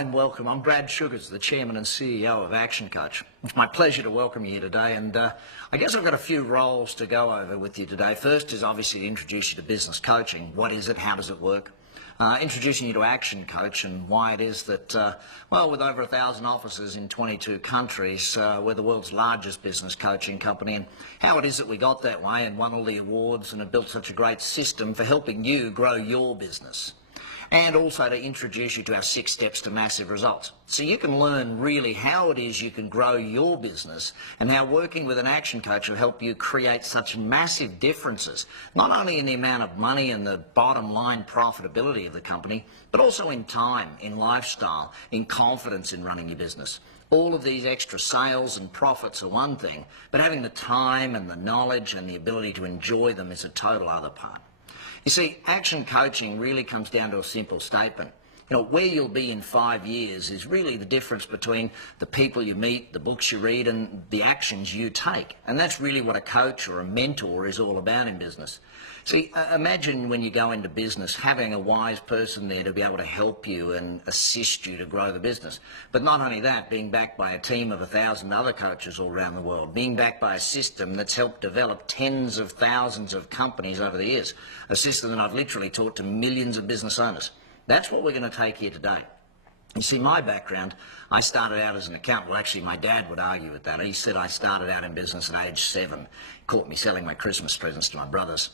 Hi and welcome. I'm Brad Sugars, the Chairman and CEO of Action Coach. It's my pleasure to welcome you here today, and I guess I've got a few roles to go over with you today. First is obviously to introduce you to business coaching. What is it? How does it work? Introducing you to Action Coach and why it is that, well, with over 1,000 offices in 22 countries, we're the world's largest business coaching company, and how it is that we got that way and won all the awards and have built such a great system for helping you grow your business. And also to introduce you to our 6 steps to massive results. So you can learn really how it is you can grow your business and how working with an action coach will help you create such massive differences, not only in the amount of money and the bottom line profitability of the company, but also in time, in lifestyle, in confidence in running your business. All of these extra sales and profits are one thing, but having the time and the knowledge and the ability to enjoy them is a total other part. You see, action coaching really comes down to a simple statement. You know, where you'll be in 5 years is really the difference between the people you meet, the books you read, and the actions you take. And that's really what a coach or a mentor is all about in business. See, imagine when you go into business having a wise person there to be able to help you and assist you to grow the business. But not only that, being backed by a team of 1,000 other coaches all around the world, being backed by a system that's helped develop tens of thousands of companies over the years, a system that I've literally taught to millions of business owners. That's what we're going to take here today. You see, my background, I started out as an accountant. Well, actually, my dad would argue with that. He said I started out in business at age 7. Caught me selling my Christmas presents to my brothers.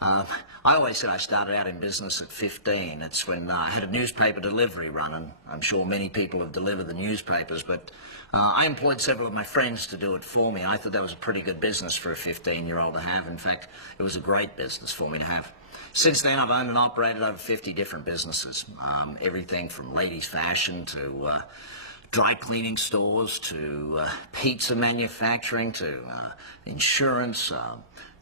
I always said I started out in business at 15. It's when I had a newspaper delivery run, and I'm sure many people have delivered the newspapers, but I employed several of my friends to do it for me. I thought that was a pretty good business for a 15-year-old to have. In fact, it was a great business for me to have. Since then, I've owned and operated over 50 different businesses, everything from ladies' fashion to dry cleaning stores to pizza manufacturing to insurance,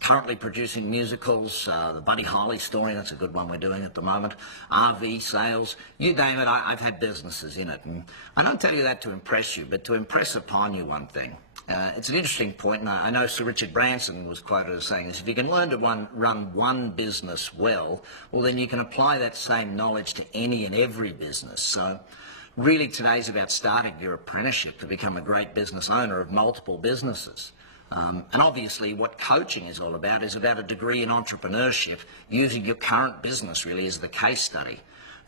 currently producing musicals, the Buddy Holly story, that's a good one we're doing at the moment, RV sales, you name it, I've had businesses in it. And I don't tell you that to impress you, but to impress upon you one thing. It's an interesting point, and I know Sir Richard Branson was quoted as saying this: if you can learn to run one business well, then you can apply that same knowledge to any and every business. So really today's about starting your apprenticeship to become a great business owner of multiple businesses. And obviously what coaching is all about is about a degree in entrepreneurship, using your current business really as the case study.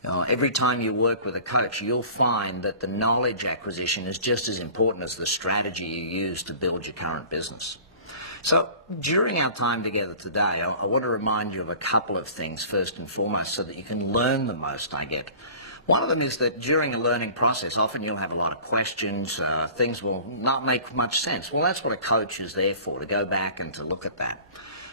You know, every time you work with a coach, you'll find that the knowledge acquisition is just as important as the strategy you use to build your current business. So during our time together today, I want to remind you of a couple of things first and foremost so that you can learn the most, I get. One of them is that during a learning process, often you'll have a lot of questions, things will not make much sense. Well, that's what a coach is there for, to go back and to look at that.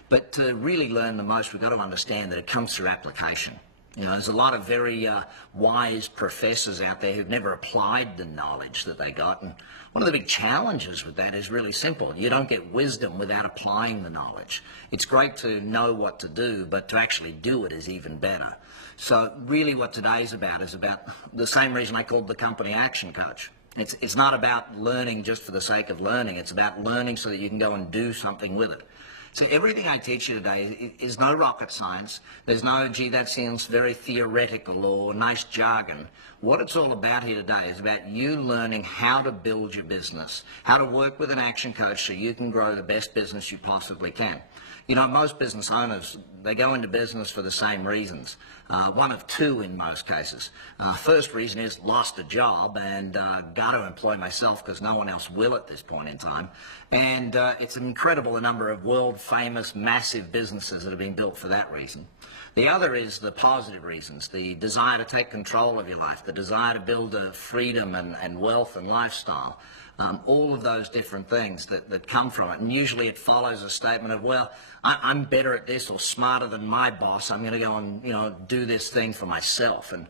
But to really learn the most, we've got to understand that it comes through application. You know, there's a lot of very wise professors out there who've never applied the knowledge that they got. And one of the big challenges with that is really simple. You don't get wisdom without applying the knowledge. It's great to know what to do, but to actually do it is even better. So really what today's about is about the same reason I called the company Action Coach. It's not about learning just for the sake of learning. It's about learning so that you can go and do something with it. See, everything I teach you today is no rocket science. There's no, gee, that sounds very theoretical or nice jargon. What it's all about here today is about you learning how to build your business, how to work with an action coach so you can grow the best business you possibly can. You know, most business owners, they go into business for the same reasons. One of two in most cases. First reason is lost a job and got to employ myself because no one else will at this point in time. And it's incredible the number of world famous massive businesses that have been built for that reason. The other is the positive reasons, the desire to take control of your life, the desire to build a freedom and wealth and lifestyle. All of those different things that come from it. And usually it follows a statement of, well, I'm better at this or smarter than my boss. I'm going to go and, do this thing for myself. And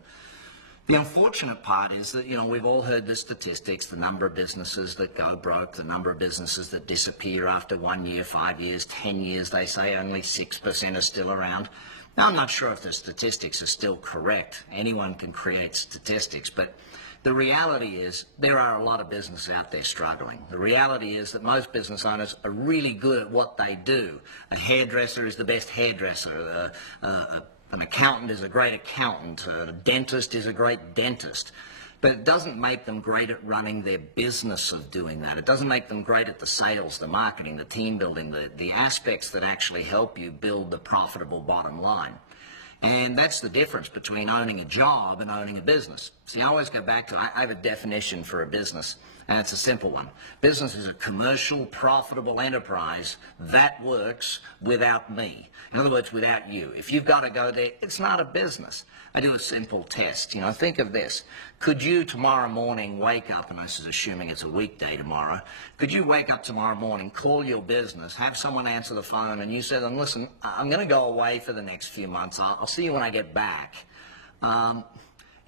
the unfortunate part is that, we've all heard the statistics, the number of businesses that go broke, the number of businesses that disappear after 1 year, 5 years, 10 years. They say only 6% are still around. Now, I'm not sure if the statistics are still correct. Anyone can create statistics, but the reality is there are a lot of businesses out there struggling. The reality is that most business owners are really good at what they do. A hairdresser is the best hairdresser. An accountant is a great accountant. A dentist is a great dentist. but it doesn't make them great at running their business of doing that. It doesn't make them great at the sales, the marketing, the team building, the aspects that actually help you build the profitable bottom line. And that's the difference between owning a job and owning a business. See, I always go back to, I have a definition for a business, and it's a simple one. Business is a commercial, profitable enterprise that works without me. In other words, without you. If you've got to go there, it's not a business. I do a simple test. You know, think of this. Could you tomorrow morning wake up, and this is assuming it's a weekday tomorrow, could you wake up tomorrow morning, call your business, have someone answer the phone, and you say to them, listen, I'm going to go away for the next few months. I'll see you when I get back.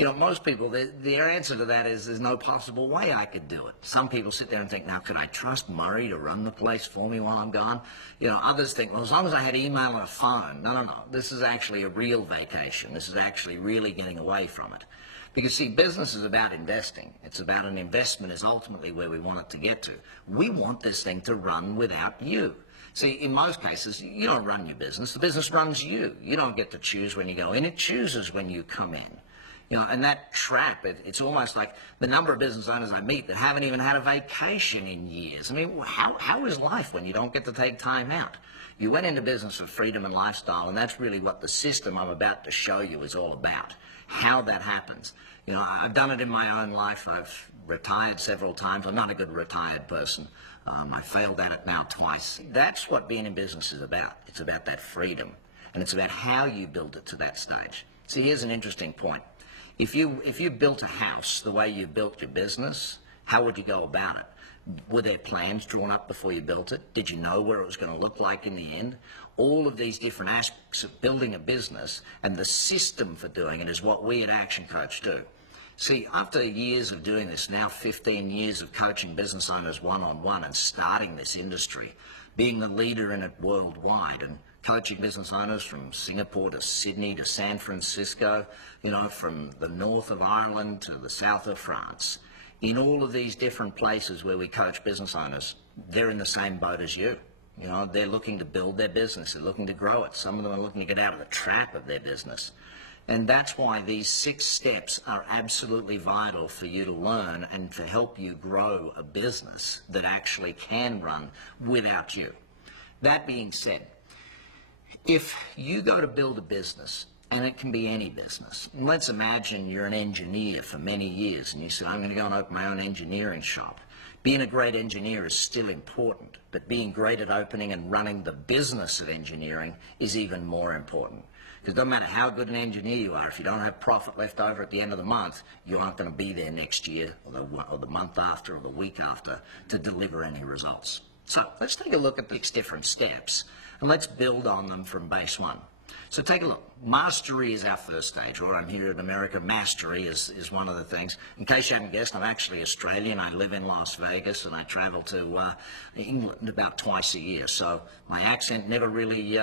You know, most people, their answer to that is there's no possible way I could do it. Some people sit there and think, now, could I trust Murray to run the place for me while I'm gone? You know, others think, well, as long as I had email and a phone. No, no, no. This is actually a real vacation. This is actually really getting away from it. Because, see, business is about investing. It's about an investment is ultimately where we want it to get to. We want this thing to run without you. See, in most cases, you don't run your business. The business runs you. You don't get to choose when you go in. It chooses when you come in. You know, and that trap, it's almost like the number of business owners I meet that haven't even had a vacation in years. I mean, how is life when you don't get to take time out? You went into business for freedom and lifestyle, and that's really what the system I'm about to show you is all about, how that happens. You know, I've done it in my own life. I've retired several times. I'm not a good retired person. I failed at it now twice. That's what being in business is about. It's about that freedom, and it's about how you build it to that stage. See, here's an interesting point. If you built a house the way you built your business, how would you go about it? Were there plans drawn up before you built it? Did you know where it was going to look like in the end? All of these different aspects of building a business and the system for doing it is what we at Action Coach do. See, after years of doing this, now 15 years of coaching business owners one-on-one and starting this industry, being the leader in it worldwide and coaching business owners from Singapore to Sydney to San Francisco, you know, from the north of Ireland to the south of France. In all of these different places where we coach business owners, they're in the same boat as you. You know, they're looking to build their business. They're looking to grow it. Some of them are looking to get out of the trap of their business. And that's why these 6 steps are absolutely vital for you to learn and to help you grow a business that actually can run without you. That being said, if you go to build a business, and it can be any business, and let's imagine you're an engineer for many years and you say, I'm going to go and open my own engineering shop. Being a great engineer is still important, but being great at opening and running the business of engineering is even more important. Because it doesn't matter how good an engineer you are, if you don't have profit left over at the end of the month, you aren't going to be there next year or the month after or the week after to deliver any results. So let's take a look at these different steps and let's build on them from base 1. So take a look. Mastery is our first stage, or I'm here in America. Mastery is one of the things. In case you haven't guessed, I'm actually Australian. I live in Las Vegas and I travel to England about twice a year. So my accent never really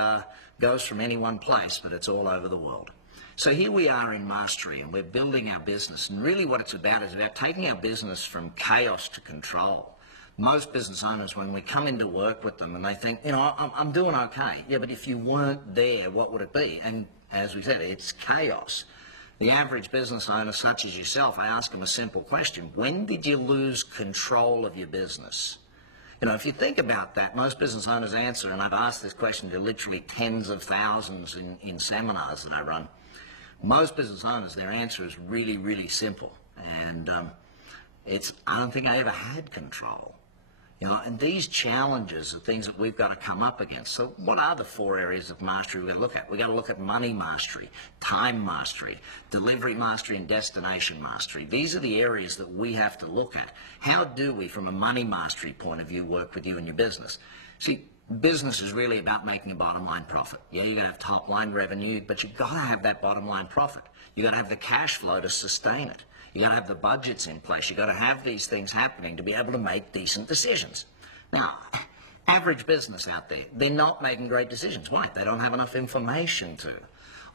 goes from any one place, but it's all over the world. So here we are in Mastery and we're building our business. And really what it's about is about taking our business from chaos to control. Most business owners, when we come into work with them and they think, you know, I'm doing okay. Yeah, but if you weren't there, what would it be? And as we said, it's chaos. The average business owner, such as yourself, I ask them a simple question. When did you lose control of your business? You know, if you think about that, most business owners answer, and I've asked this question to literally tens of thousands in seminars that I run. Most business owners, their answer is really, really simple. And I don't think I ever had control. You know, and these challenges are things that we've got to come up against. So what are the 4 areas of mastery we've got to look at? We've got to look at money mastery, time mastery, delivery mastery, and destination mastery. These are the areas that we have to look at. How do we, from a money mastery point of view, work with you and your business? See, business is really about making a bottom line profit. Yeah, you're going to have top line revenue, but you've got to have that bottom line profit. You've got to have the cash flow to sustain it. You've got to have the budgets in place. You've got to have these things happening to be able to make decent decisions. Now, average business out there, they're not making great decisions. Why? They don't have enough information to.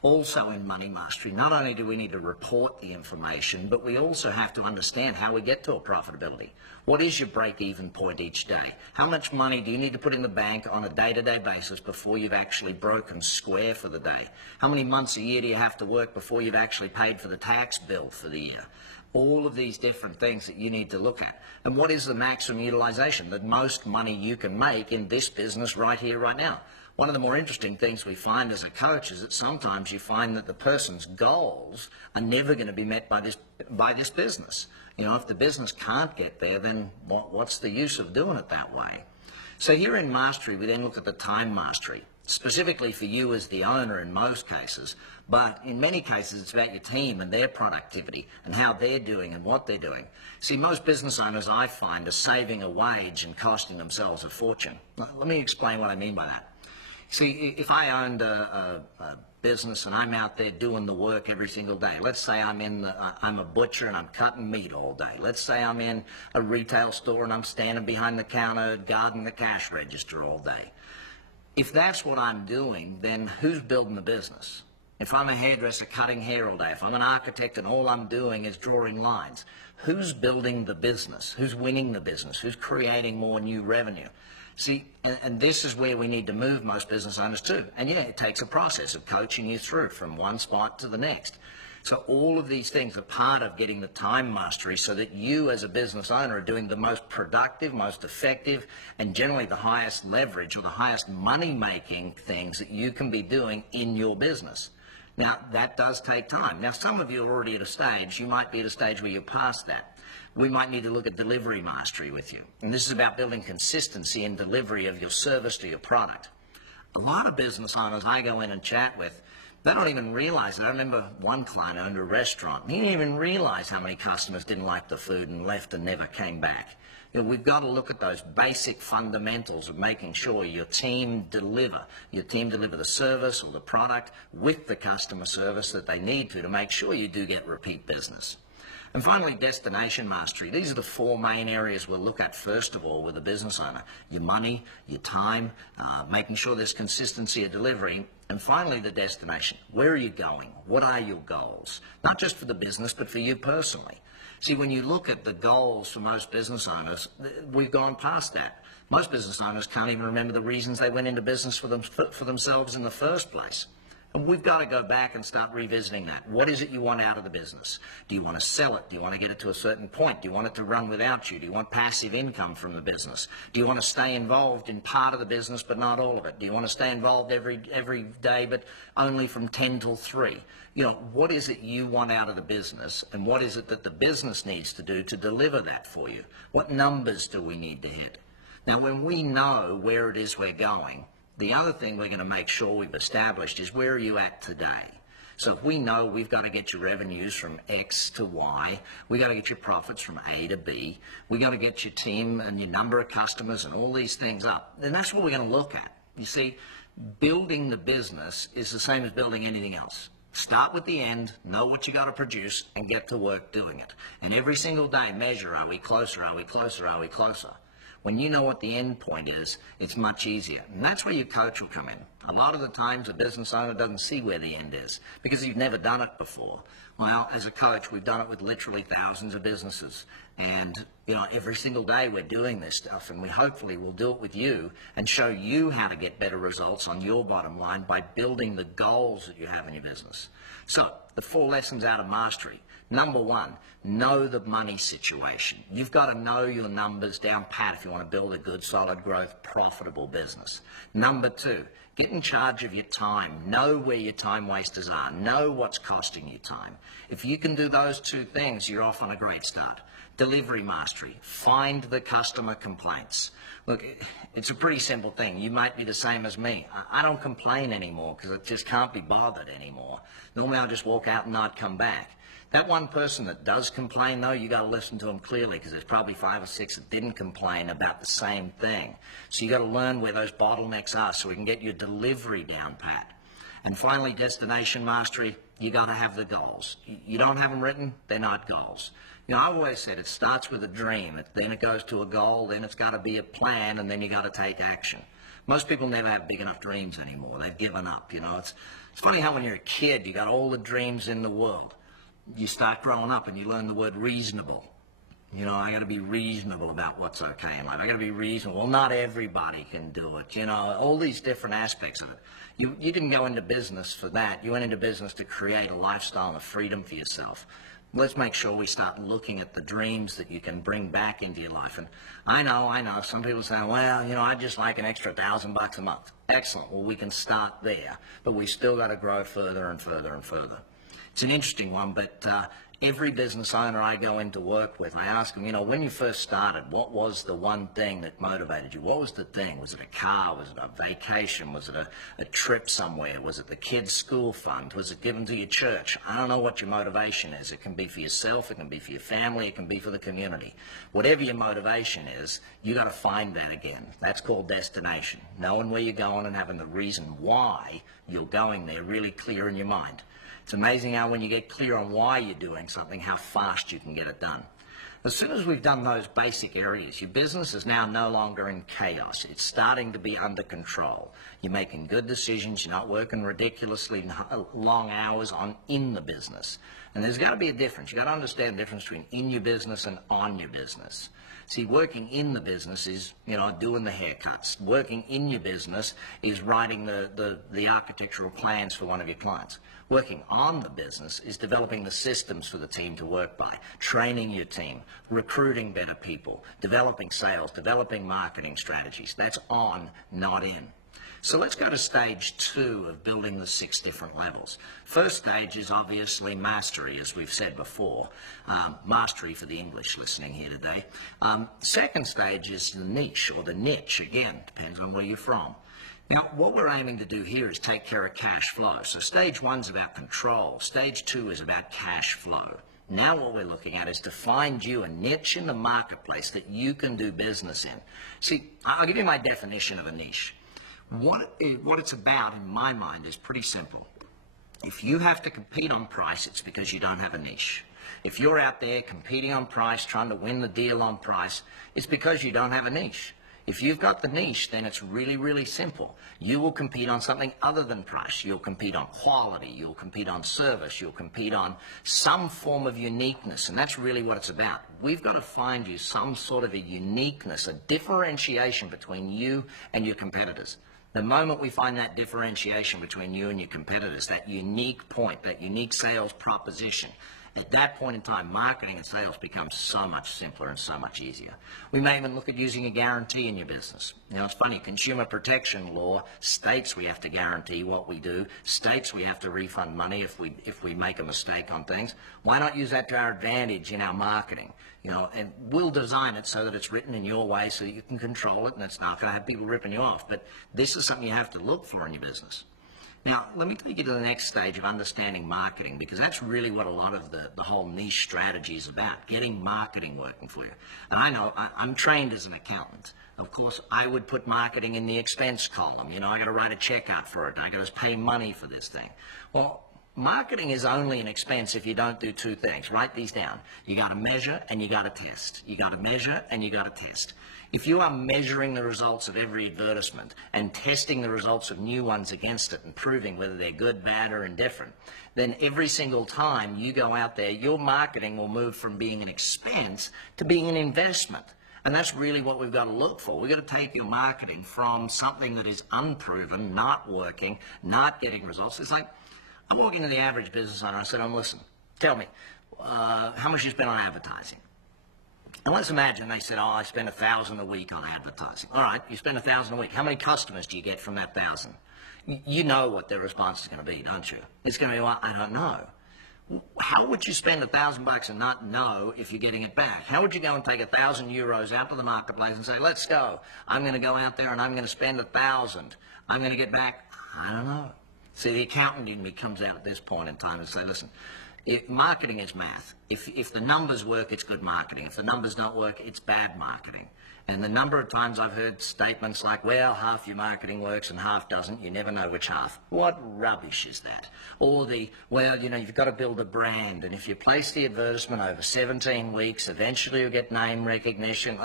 Also in money mastery, not only do we need to report the information, but we also have to understand how we get to a profitability. What is your break-even point each day? How much money do you need to put in the bank on a day-to-day basis before you've actually broken square for the day? How many months a year do you have to work before you've actually paid for the tax bill for the year? All of these different things that you need to look at. And what is the maximum utilization, the most money you can make in this business right here, right now? One of the more interesting things we find as a coach is that sometimes you find that the person's goals are never going to be met by this business. You know, if the business can't get there, then what's the use of doing it that way? So here in Mastery, we then look at the time mastery, specifically for you as the owner in most cases, but in many cases it's about your team and their productivity and how they're doing and what they're doing. See, most business owners I find are saving a wage and costing themselves a fortune. Let me explain what I mean by that. See, if I owned a business and I'm out there doing the work every single day, let's say I'm a butcher and I'm cutting meat all day. Let's say I'm in a retail store and I'm standing behind the counter guarding the cash register all day. If that's what I'm doing, then who's building the business? If I'm a hairdresser cutting hair all day, if I'm an architect and all I'm doing is drawing lines, who's building the business? Who's winning the business? Who's creating more new revenue? See, and this is where we need to move most business owners to. And yeah, it takes a process of coaching you through from one spot to the next. So all of these things are part of getting the time mastery so that you as a business owner are doing the most productive, most effective, and generally the highest leverage or the highest money-making things that you can be doing in your business. Now, that does take time. Now, some of you are already at a stage. You might be at a stage where you're past that. We might need to look at delivery mastery with you. And this is about building consistency in delivery of your service to your product. A lot of business owners I go in and chat with, they don't even realize it. I remember one client owned a restaurant. He didn't even realize how many customers didn't like the food and left and never came back. You know, we've got to look at those basic fundamentals of making sure your team deliver the service or the product with the customer service that they need to make sure you do get repeat business. And finally, destination mastery. These are the four main areas we'll look at first of all with a business owner. Your money, your time, making sure there's consistency of delivery, and finally the destination. Where are you going? What are your goals? Not just for the business, but for you personally. See, when you look at the goals for most business owners, we've gone past that. Most business owners can't even remember the reasons they went into business for themselves in the first place. And we've got to go back and start revisiting that. What is it you want out of the business? Do you want to sell it? Do you want to get it to a certain point? Do you want it to run without you? Do you want passive income from the business? Do you want to stay involved in part of the business but not all of it? Do you want to stay involved every day but only from 10 till 3? You know, what is it you want out of the business, and what is it that the business needs to do to deliver that for you? What numbers do we need to hit? Now, when we know where it is we're going, the other thing we're going to make sure we've established is where are you at today? So if we know we've got to get your revenues from X to Y, we've got to get your profits from A to B, we've got to get your team and your number of customers and all these things up, then that's what we're going to look at. You see, building the business is the same as building anything else. Start with the end, know what you got to produce, and get to work doing it. And every single day measure, are we closer, are we closer, are we closer? When you know what the end point is, it's much easier. And that's where your coach will come in. A lot of the times a business owner doesn't see where the end is because you've never done it before. Well, as a coach, we've done it with literally thousands of businesses. And, you know, every single day we're doing this stuff, and we hopefully will do it with you and show you how to get better results on your bottom line by building the goals that you have in your business. So, the 4 lessons out of mastery. Number 1, know the money situation. You've got to know your numbers down pat if you want to build a good, solid growth, profitable business. Number 2, get in charge of your time. Know where your time wasters are. Know what's costing you time. If you can do those 2 things, you're off on a great start. Delivery mastery. Find the customer complaints. Look, it's a pretty simple thing. You might be the same as me. I don't complain anymore because I just can't be bothered anymore. Normally I'll just walk out and not come back. That one person that does complain, though, you got to listen to them clearly because there's probably 5 or 6 that didn't complain about the same thing. So you got to learn where those bottlenecks are so we can get your delivery down pat. And finally, destination mastery, you got to have the goals. You don't have them written, they're not goals. You know, I've always said it starts with a dream, then it goes to a goal, then it's got to be a plan, and then you got to take action. Most people never have big enough dreams anymore. They've given up, you know. It's funny how when you're a kid, you got all the dreams in the world. You start growing up and you learn the word reasonable. You know, I got to be reasonable about what's okay in life. I got to be reasonable. Well, not everybody can do it. You know, all these different aspects of it. You didn't go into business for that. You went into business to create a lifestyle of freedom for yourself. let's make sure we start looking at the dreams that you can bring back into your life. And I know, some people say, well, I'd just like an extra $1,000 a month. Excellent. Well, we can start there, but we still got to grow further and further and further. It's an interesting one, but every business owner I go into work with, I ask them, when you first started, what was the one thing that motivated you? What was the thing? Was it a car? Was it a vacation? Was it a trip somewhere? Was it the kids' school fund? Was it given to your church? I don't know what your motivation is. It can be for yourself. It can be for your family. It can be for the community. Whatever your motivation is, you got to find that again. That's called destination. Knowing where you're going and having the reason why you're going there really clear in your mind. It's amazing how when you get clear on why you're doing something, how fast you can get it done. As soon as we've done those basic areas, your business is now no longer in chaos. It's starting to be under control. You're making good decisions. You're not working ridiculously long hours in the business. And there's got to be a difference. You've got to understand the difference between in your business and on your business. See, working in the business is, doing the haircuts. Working in your business is writing the architectural plans for one of your clients. Working on the business is developing the systems for the team to work by, training your team, recruiting better people, developing sales, developing marketing strategies. That's on, not in. So let's go to stage 2 of building the 6 different levels. First stage is obviously mastery, as we've said before. Mastery for the English listening here today. Second stage is the niche, or the niche. Again, depends on where you're from. Now, what we're aiming to do here is take care of cash flow. So stage 1 is about control. Stage 2 is about cash flow. Now what we're looking at is to find you a niche in the marketplace that you can do business in. See, I'll give you my definition of a niche. What it's about, in my mind, is pretty simple. If you have to compete on price, it's because you don't have a niche. If you're out there competing on price, trying to win the deal on price, it's because you don't have a niche. If you've got the niche, then it's really, really simple. You will compete on something other than price. You'll compete on quality. You'll compete on service. You'll compete on some form of uniqueness, and that's really what it's about. We've got to find you some sort of a uniqueness, a differentiation between you and your competitors. The moment we find that differentiation between you and your competitors, that unique point, that unique sales proposition, at that point in time, marketing and sales becomes so much simpler and so much easier. We may even look at using a guarantee in your business. Now, it's funny, consumer protection law states we have to guarantee what we do, states we have to refund money if we make a mistake on things. Why not use that to our advantage in our marketing? And we'll design it so that it's written in your way so that you can control it and it's not going to have people ripping you off. But this is something you have to look for in your business. Now, let me take you to the next stage of understanding marketing, because that's really what a lot of the whole niche strategy is about, getting marketing working for you. And I know, I'm trained as an accountant. Of course, I would put marketing in the expense column. I got to write a check out for it. I got to pay money for this thing. Well, marketing is only an expense if you don't do 2 things. Write these down. You got to measure and you got to test. You got to measure and you got to test. If you are measuring the results of every advertisement and testing the results of new ones against it and proving whether they're good, bad, or indifferent, then every single time you go out there, your marketing will move from being an expense to being an investment. And that's really what we've got to look for. We've got to take your marketing from something that is unproven, not working, not getting results. It's like, I'm walking to the average business owner. I said, listen, tell me, how much you spend on advertising? And let's imagine they said, I spend $1,000 a week on advertising. All right, you spend $1,000 a week. How many customers do you get from that 1,000? You know what their response is going to be, don't you? It's going to be, well, I don't know. How would you spend $1,000 and not know if you're getting it back? How would you go and take 1,000 euros out to the marketplace and say, let's go. I'm going to go out there and I'm going to spend 1,000. I'm going to get back, I don't know. See, the accountant in me comes out at this point in time and say, listen, marketing is math. If the numbers work, it's good marketing. If the numbers don't work, it's bad marketing. And the number of times I've heard statements like, well, half your marketing works and half doesn't, you never know which half. What rubbish is that? Or you've got to build a brand, and if you place the advertisement over 17 weeks, eventually you'll get name recognition.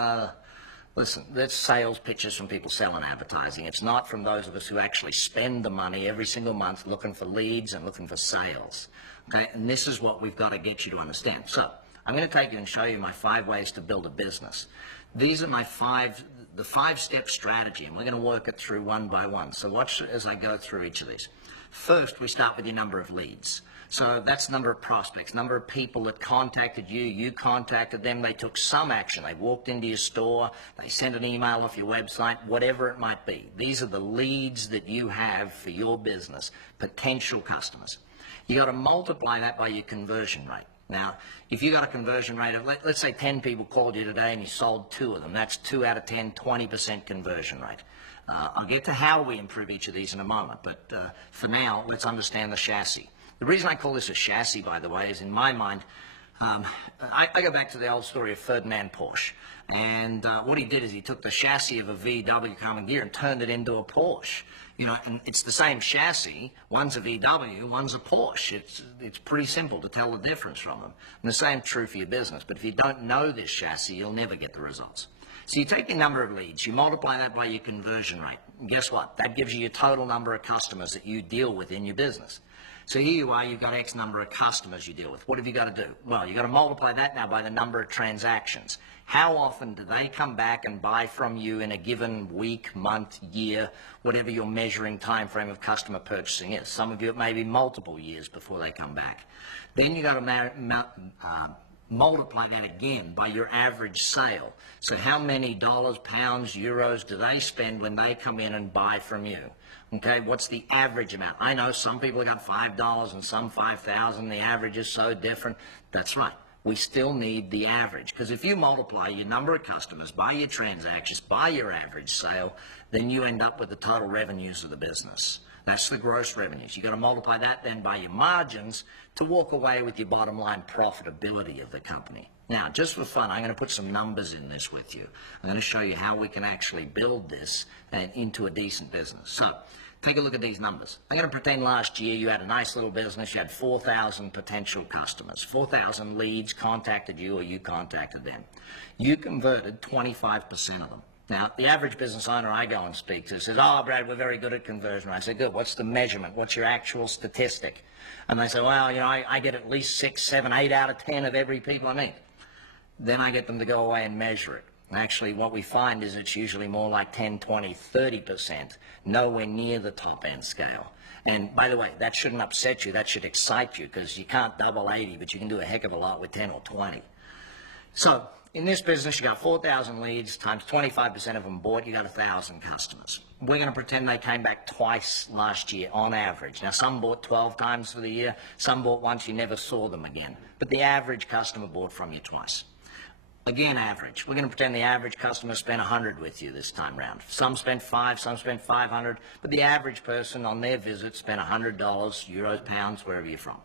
Listen, that's sales pitches from people selling advertising. It's not from those of us who actually spend the money every single month looking for leads and looking for sales. Okay, and this is what we've got to get you to understand. So I'm going to take you and show you my 5 ways to build a business. These are the five-step strategy, and we're going to work it through one by one. So watch as I go through each of these. First, we start with your number of leads. So that's the number of prospects, number of people that contacted you, you contacted them, they took some action, they walked into your store, they sent an email off your website, whatever it might be. These are the leads that you have for your business, potential customers. You got to multiply that by your conversion rate. Now, if you got a conversion rate of, let's say 10 people called you today and you sold 2 of them, that's 2 out of 10, 20% conversion rate. I'll get to how we improve each of these in a moment, but for now, let's understand the chassis. The reason I call this a chassis, by the way, is in my mind, I go back to the old story of Ferdinand Porsche. And what he did is he took the chassis of a VW Commandeer and turned it into a Porsche. You know, and it's the same chassis. One's a VW, one's a Porsche. It's pretty simple to tell the difference from them. And the same true for your business. But if you don't know this chassis, you'll never get the results. So you take your number of leads, you multiply that by your conversion rate. And guess what? That gives you your total number of customers that you deal with in your business. So here you are, you've got X number of customers you deal with. What have you got to do? Well, you've got to multiply that now by the number of transactions. How often do they come back and buy from you in a given week, month, year, whatever your measuring time frame of customer purchasing is? Some of you, it may be multiple years before they come back. Then you've got to multiply that again by your average sale. So how many dollars, pounds, euros do they spend when they come in and buy from you? Okay, what's the average amount? I know some people got $5 and some $5,000. The average is so different. That's right. We still need the average, because if you multiply your number of customers by your transactions, by your average sale, then you end up with the total revenues of the business. That's the gross revenues. You've got to multiply that then by your margins to walk away with your bottom line profitability of the company. Now, just for fun, I'm going to put some numbers in this with you. I'm going to show you how we can actually build this into a decent business. So, take a look at these numbers. I'm going to pretend last year you had a nice little business. You had 4,000 potential customers. 4,000 leads contacted you or you contacted them. You converted 25% of them. Now, the average business owner I go and speak to says, oh, Brad, we're very good at conversion. I say, good. What's the measurement? What's your actual statistic? And they say, well, you know, I get at least 6, 7, 8 out of 10 of every people I meet. Then I get them to go away and measure it. Actually, what we find is it's usually more like 10, 20, 30%, nowhere near the top end scale. And by the way, that shouldn't upset you. That should excite you, because you can't double 80, but you can do a heck of a lot with 10 or 20. So in this business, you got 4,000 leads times 25% of them bought, you got 1,000 customers. We're going to pretend they came back twice last year on average. Now, some bought 12 times for the year. Some bought once, you never saw them again. But the average customer bought from you twice. Again, average. We're going to pretend the average customer spent 100 with you this time round. Some spent 5, some spent 500, but the average person on their visit spent $100, euros, pounds, wherever you're from.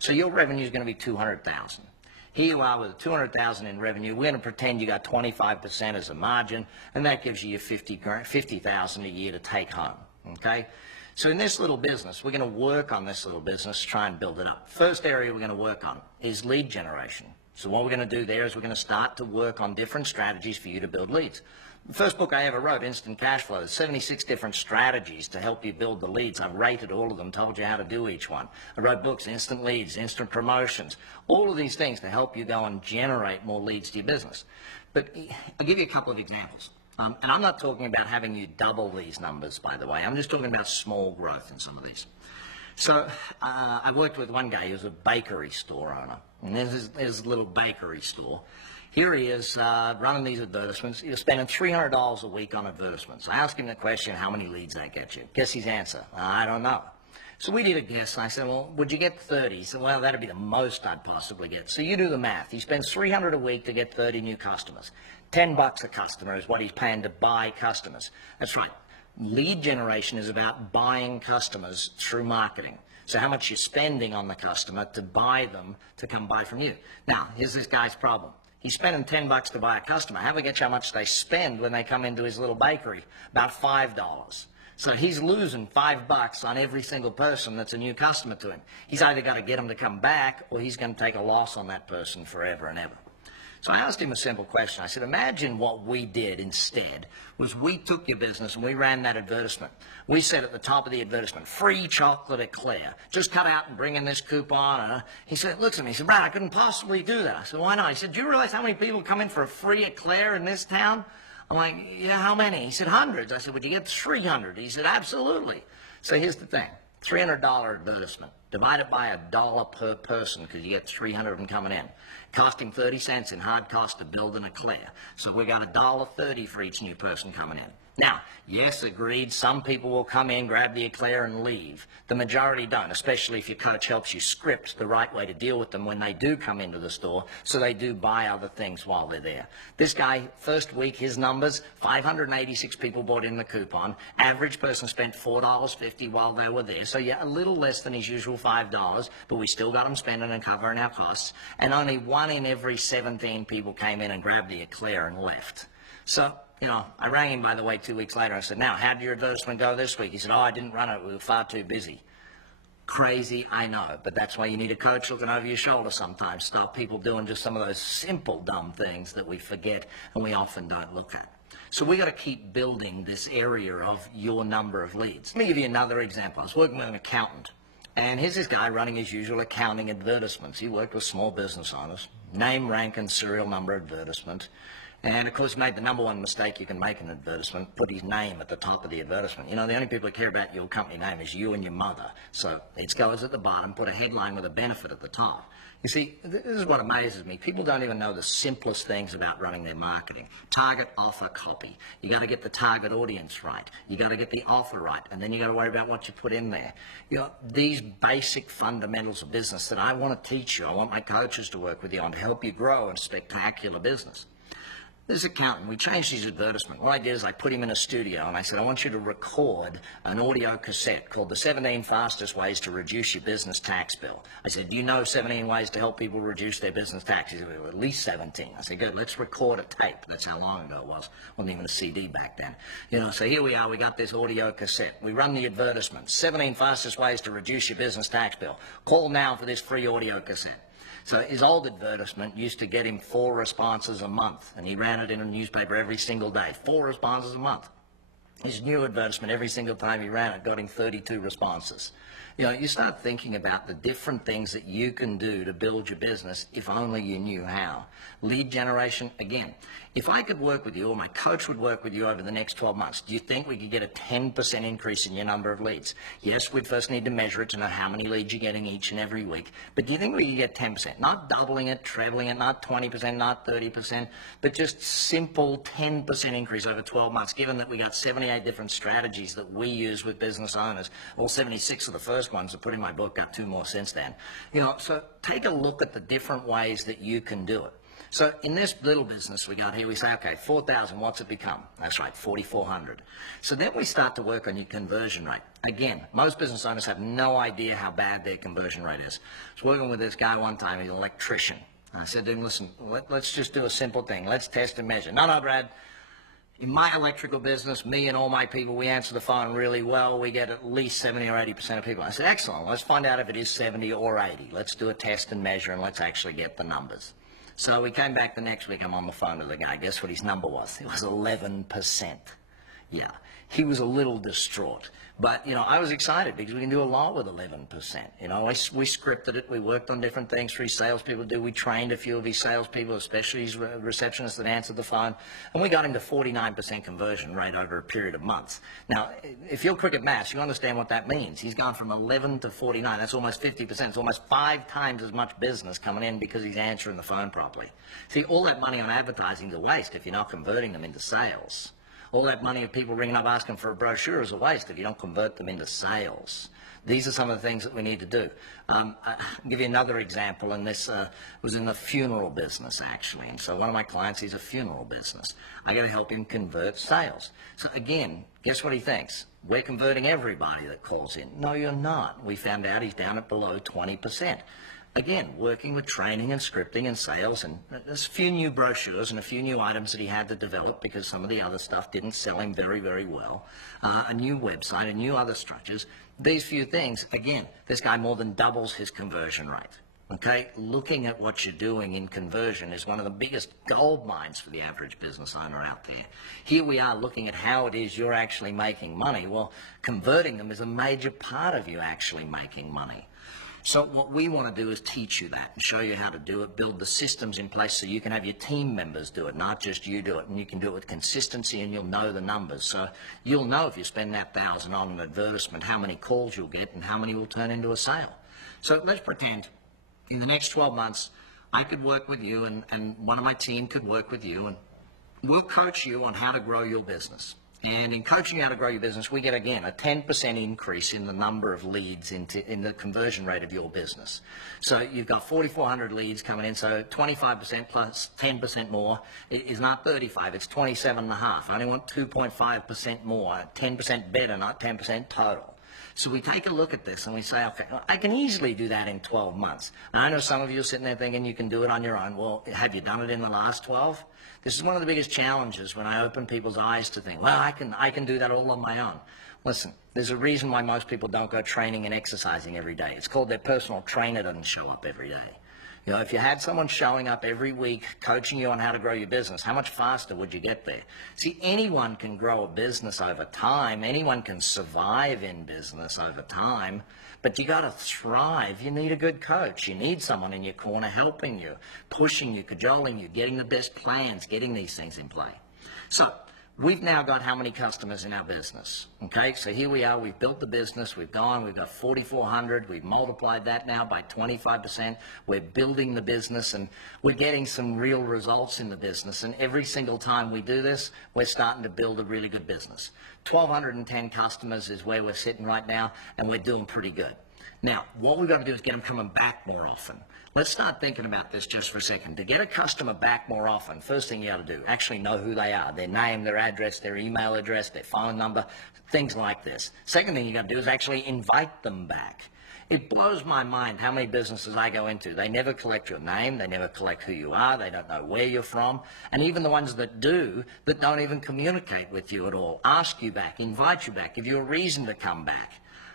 So your revenue is going to be 200,000. Here you are with 200,000 in revenue. We're going to pretend you got 25% as a margin, and that gives you your 50,000 a year to take home. Okay? So in this little business, we're going to work on this little business, try and build it up. First area we're going to work on is lead generation. So what we're going to do there is we're going to start to work on different strategies for you to build leads. The first book I ever wrote, Instant Cash Flow, there's 76 different strategies to help you build the leads. I've rated all of them, told you how to do each one. I wrote books, Instant Leads, Instant Promotions, all of these things to help you go and generate more leads to your business. But I'll give you a couple of examples. And I'm not talking about having you double these numbers, by the way. I'm just talking about small growth in some of these. So I worked with one guy who was a bakery store owner. And there's his little bakery store. Here he is running these advertisements. He was spending $300 a week on advertisements. I asked him the question, how many leads that get you? Guess his answer, I don't know. So we did a guess, and I said, well, would you get 30? He said, well, that'd be the most I'd possibly get. So you do the math. He spends $300 a week to get 30 new customers. $10 a customer is what he's paying to buy customers. That's right. Lead generation is about buying customers through marketing. So how much you're spending on the customer to buy them to come buy from you. Now, here's this guy's problem. He's spending $10 to buy a customer. Have a guess how much they spend when they come into his little bakery? About $5. So he's losing $5 on every single person that's a new customer to him. He's either got to get them to come back, or he's going to take a loss on that person forever and ever. So I asked him a simple question. I said, imagine what we did instead was we took your business and we ran that advertisement. We said at the top of the advertisement, free chocolate eclair. Just cut out and bring in this coupon. And he said, looks at me, he said, Brad, I couldn't possibly do that. I said, why not? He said, do you realize how many people come in for a free eclair in this town? I'm like, yeah, how many? He said, hundreds. I said, would you get 300? He said, absolutely. So here's the thing. $300 advertisement. Divide it by $1 per person because you get 300 of them coming in. Cost him 30 cents in hard cost to build an eclair. So we got $1.30 for each new person coming in. Now, yes, agreed, some people will come in, grab the eclair and leave. The majority don't, especially if your coach helps you script the right way to deal with them when they do come into the store, so they do buy other things while they're there. This guy, first week, his numbers, 586 people bought in the coupon. Average person spent $4.50 while they were there, so yeah, a little less than his usual $5, but we still got them spending and covering our costs, and only 1 in every 17 people came in and grabbed the eclair and left. So, you know, I rang him, by the way, 2 weeks later. I said, now, how did your advertisement go this week? He said, oh, I didn't run it. We were far too busy. Crazy, I know, but that's why you need a coach looking over your shoulder sometimes. Stop people doing just some of those simple, dumb things that we forget and we often don't look at. So we got to keep building this area of your number of leads. Let me give you another example. I was working with an accountant, and here's this guy running his usual accounting advertisements. He worked with small business owners, name, rank, and serial number advertisement. And, of course, made the number one mistake you can make in an advertisement, put his name at the top of the advertisement. You know, the only people that care about your company name is you and your mother. So it goes at the bottom, put a headline with a benefit at the top. You see, this is what amazes me. People don't even know the simplest things about running their marketing. Target offer copy. You got to get the target audience right. You got to get the offer right, and then you got to worry about what you put in there. You know, these basic fundamentals of business that I want to teach you, I want my coaches to work with you on to help you grow a spectacular business. This accountant, we changed his advertisement. What I did is I put him in a studio and I said, I want you to record an audio cassette called the 17 Fastest Ways to Reduce Your Business Tax Bill. I said, do you know 17 ways to help people reduce their business tax? He said, well, at least 17. I said, good, let's record a tape. That's how long ago it was. Wasn't even a CD back then. You know, so here we are, we got this audio cassette. We run the advertisement, 17 Fastest Ways to Reduce Your Business Tax Bill. Call now for this free audio cassette. So his old advertisement used to get him 4 responses a month, and he ran it in a newspaper every single day, 4 responses a month. His new advertisement, every single time he ran it, got him 32 responses. You know, you start thinking about the different things that you can do to build your business if only you knew how. Lead generation, again, if I could work with you or my coach would work with you over the next 12 months, do you think we could get a 10% increase in your number of leads? Yes, we'd first need to measure it to know how many leads you're getting each and every week. But do you think we could get 10%? Not doubling it, trebling it, not 20%, not 30%, but just simple 10% increase over 12 months, given that we got 78 different strategies that we use with business owners. All 76 of the first ones are put in my book, got 2 more since then. You know, so take a look at the different ways that you can do it. So in this little business we got here, we say, okay, 4,000, what's it become? That's right, 4,400. So then we start to work on your conversion rate. Again, most business owners have no idea how bad their conversion rate is. I was working with this guy one time, he's an electrician. I said to him, listen, let's just do a simple thing. Let's test and measure. No, Brad. In my electrical business, me and all my people, we answer the phone really well. We get at least 70 or 80% of people. I said, excellent. Let's find out if it is 70 or 80. Let's do a test and measure, and let's actually get the numbers. So we came back the next week. I'm on the phone with the guy. Guess what his number was? It was 11%. Yeah, he was a little distraught. But, you know, I was excited because we can do a lot with 11%. You know, we scripted it. We worked on different things for his salespeople to do. We trained a few of his salespeople, especially his receptionists that answered the phone. And we got him to 49% conversion rate over a period of months. Now, if you're quick at maths, you understand what that means. He's gone from 11 to 49. That's almost 50%. It's almost 5 times as much business coming in because he's answering the phone properly. See, all that money on advertising is a waste if you're not converting them into sales. All that money of people ringing up asking for a brochure is a waste if you don't convert them into sales. These are some of the things that we need to do. I'll give you another example, and this was in the funeral business, actually. And so one of my clients, he's a funeral business. I got to help him convert sales. So again, guess what he thinks? We're converting everybody that calls in. No, you're not. We found out he's down at below 20%. Again, working with training and scripting and sales, and there's a few new brochures and a few new items that he had to develop because some of the other stuff didn't sell him very, very well. A new website, a new other structures. These few things, again, this guy more than doubles his conversion rate. Okay, looking at what you're doing in conversion is one of the biggest gold mines for the average business owner out there. Here we are looking at how it is you're actually making money. Well, converting them is a major part of you actually making money. So what we want to do is teach you that and show you how to do it, build the systems in place so you can have your team members do it, not just you do it, and you can do it with consistency and you'll know the numbers. So you'll know if you spend that $1,000 on an advertisement, how many calls you'll get and how many will turn into a sale. So let's pretend in the next 12 months, I could work with you and one of my team could work with you and we'll coach you on how to grow your business. And in coaching you how to grow your business, we get, again, a 10% increase in the number of leads in the conversion rate of your business. So you've got 4,400 leads coming in, so 25% plus 10% more is not 35, it's 27.5. I only want 2.5% more, 10% better, not 10% total. So we take a look at this and we say, okay, I can easily do that in 12 months. And I know some of you are sitting there thinking you can do it on your own. Well, have you done it in the last 12? This is one of the biggest challenges when I open people's eyes to think, well, I can do that all on my own. Listen, there's a reason why most people don't go training and exercising every day. It's called their personal trainer doesn't show up every day. You know, if you had someone showing up every week coaching you on how to grow your business, how much faster would you get there? See, anyone can grow a business over time. Anyone can survive in business over time. But you got to thrive. You need a good coach. You need someone in your corner helping you, pushing you, cajoling you, getting the best plans, getting these things in play. So we've now got how many customers in our business? Okay, so here we are. We've built the business. We've got 4,400. We've multiplied that now by 25%. We're building the business, and we're getting some real results in the business. And every single time we do this, we're starting to build a really good business. 1,210 customers is where we're sitting right now, and we're doing pretty good. Now, what we've got to do is get them coming back more often. Let's start thinking about this just for a second. To get a customer back more often, first thing you got to do, actually know who they are, their name, their address, their email address, their phone number, things like this. Second thing you got to do is actually invite them back. It blows my mind how many businesses I go into. They never collect your name. They never collect who you are. They don't know where you're from. And even the ones that do, that don't even communicate with you at all, ask you back, invite you back, give you a reason to come back.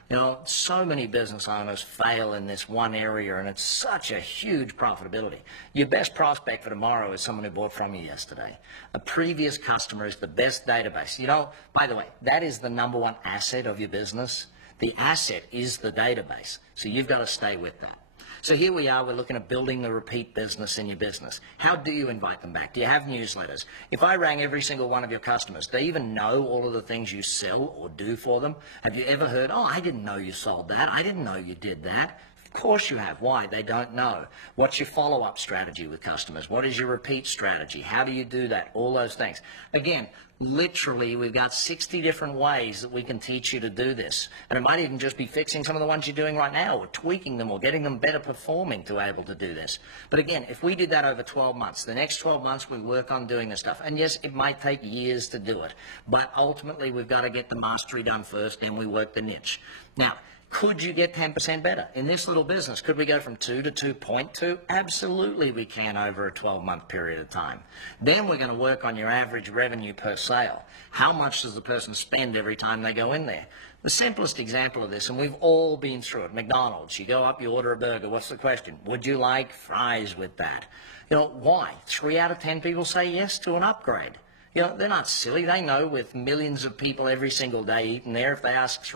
You know, so many business owners fail in this one area, and it's such a huge profitability. Your best prospect for tomorrow is someone who bought from you yesterday. A previous customer is the best database. You know, by the way, that is the number one asset of your business. The asset is the database, so you've got to stay with that. So here we are, we're looking at building the repeat business in your business. How do you invite them back? Do you have newsletters? If I rang every single one of your customers, do they even know all of the things you sell or do for them? Have you ever heard, oh, I didn't know you sold that. I didn't know you did that. Of course you have. Why? They don't know. What's your follow-up strategy with customers? What is your repeat strategy? How do you do that? All those things. Again, literally, we've got 60 different ways that we can teach you to do this. And it might even just be fixing some of the ones you're doing right now or tweaking them or getting them better performing to be able to do this. But again, if we did that over 12 months, the next 12 months we work on doing this stuff. And yes, it might take years to do it. But ultimately, we've got to get the mastery done first, then we work the niche. Now, could you get 10% better? In this little business, could we go from 2 to 2.2? Absolutely we can over a 12-month period of time. Then we're going to work on your average revenue per sale. How much does the person spend every time they go in there? The simplest example of this, and we've all been through it, McDonald's, you go up, you order a burger, what's the question? Would you like fries with that? You know, why? 3 out of 10 people say yes to an upgrade. You know, they're not silly. They know with millions of people every single day eating there, if they ask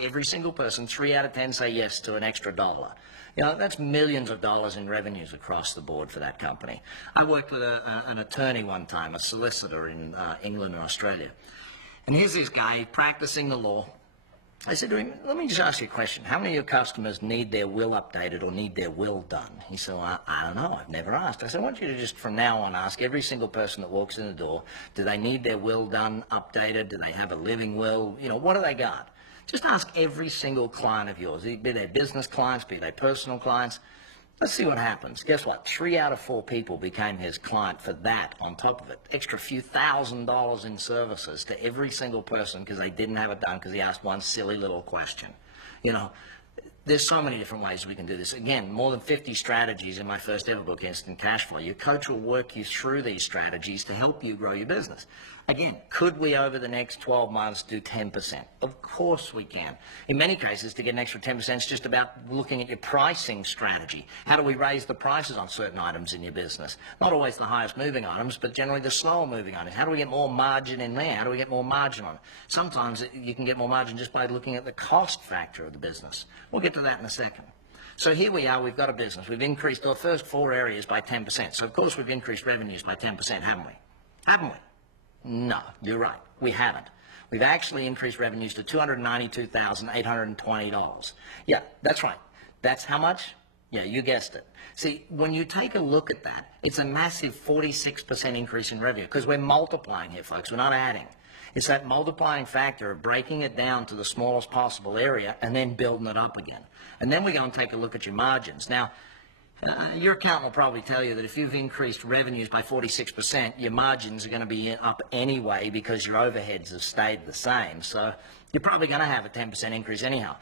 every single person, 3 out of 10 say yes to an extra $1. You know, that's millions of dollars in revenues across the board for that company. I worked with an attorney one time, a solicitor in England and Australia. And here's this guy practicing the law. I said to him, let me just ask you a question. How many of your customers need their will updated or need their will done? He said, well, I don't know. I've never asked. I said, I want you to just from now on ask every single person that walks in the door, do they need their will done, updated? Do they have a living will? You know, what do they got? Just ask every single client of yours, be they business clients, be they personal clients. Let's see what happens. Guess what? 3 out of 4 people became his client for that on top of it. Extra few $1,000s in services to every single person because they didn't have it done because he asked one silly little question. You know, there's so many different ways we can do this. Again, more than 50 strategies in my first ever book, Instant Cash Flow. Your coach will work you through these strategies to help you grow your business. Again, could we over the next 12 months do 10%? Of course we can. In many cases, to get an extra 10%, it's just about looking at your pricing strategy. How do we raise the prices on certain items in your business? Not always the highest moving items, but generally the slower moving items. How do we get more margin in there? How do we get more margin on it? Sometimes you can get more margin just by looking at the cost factor of the business. We'll get to that in a second. So here we are, we've got a business. We've increased our first 4 areas by 10%. So of course we've increased revenues by 10%, haven't we? Haven't we? No, you're right. We haven't. We've actually increased revenues to $292,820. Yeah, that's right. That's how much? Yeah, you guessed it. See, when you take a look at that, it's a massive 46% increase in revenue because we're multiplying here, folks. We're not adding. It's that multiplying factor of breaking it down to the smallest possible area and then building it up again. And then we go and take a look at your margins. Now, your accountant will probably tell you that if you've increased revenues by 46%, your margins are going to be up anyway because your overheads have stayed the same. So you're probably going to have a 10% increase anyhow.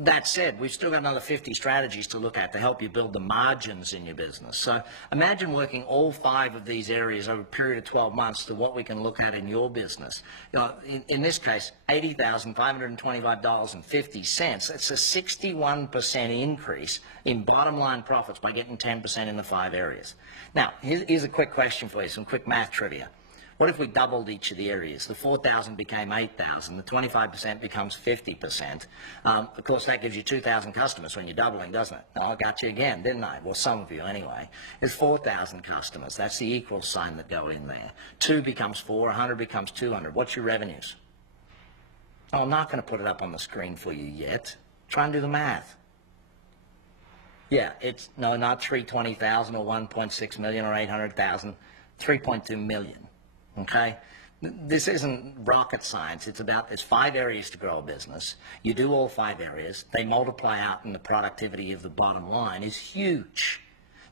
That said, we've still got another 50 strategies to look at to help you build the margins in your business. So imagine working all 5 of these areas over a period of 12 months to what we can look at in your business. You know, in this case, $80,525.50. It's a 61% increase in bottom line profits by getting 10% in the 5 areas. Now, here's a quick question for you, some quick math trivia. What if we doubled each of the areas? The 4,000 became 8,000. The 25% becomes 50%. Of course, that gives you 2,000 customers when you're doubling, doesn't it? Oh, I got you again, didn't I? Well, some of you anyway. It's 4,000 customers. That's the equal sign that go in there. 2 becomes 4. 100 becomes 200. What's your revenues? Oh, I'm not going to put it up on the screen for you yet. Try and do the math. Yeah, it's, no, not 320,000 or 1.6 million or 800,000. 3.2 million. Okay, this isn't rocket science. There's 5 areas to grow a business. You do all 5 areas. They multiply out, and the productivity of the bottom line is huge.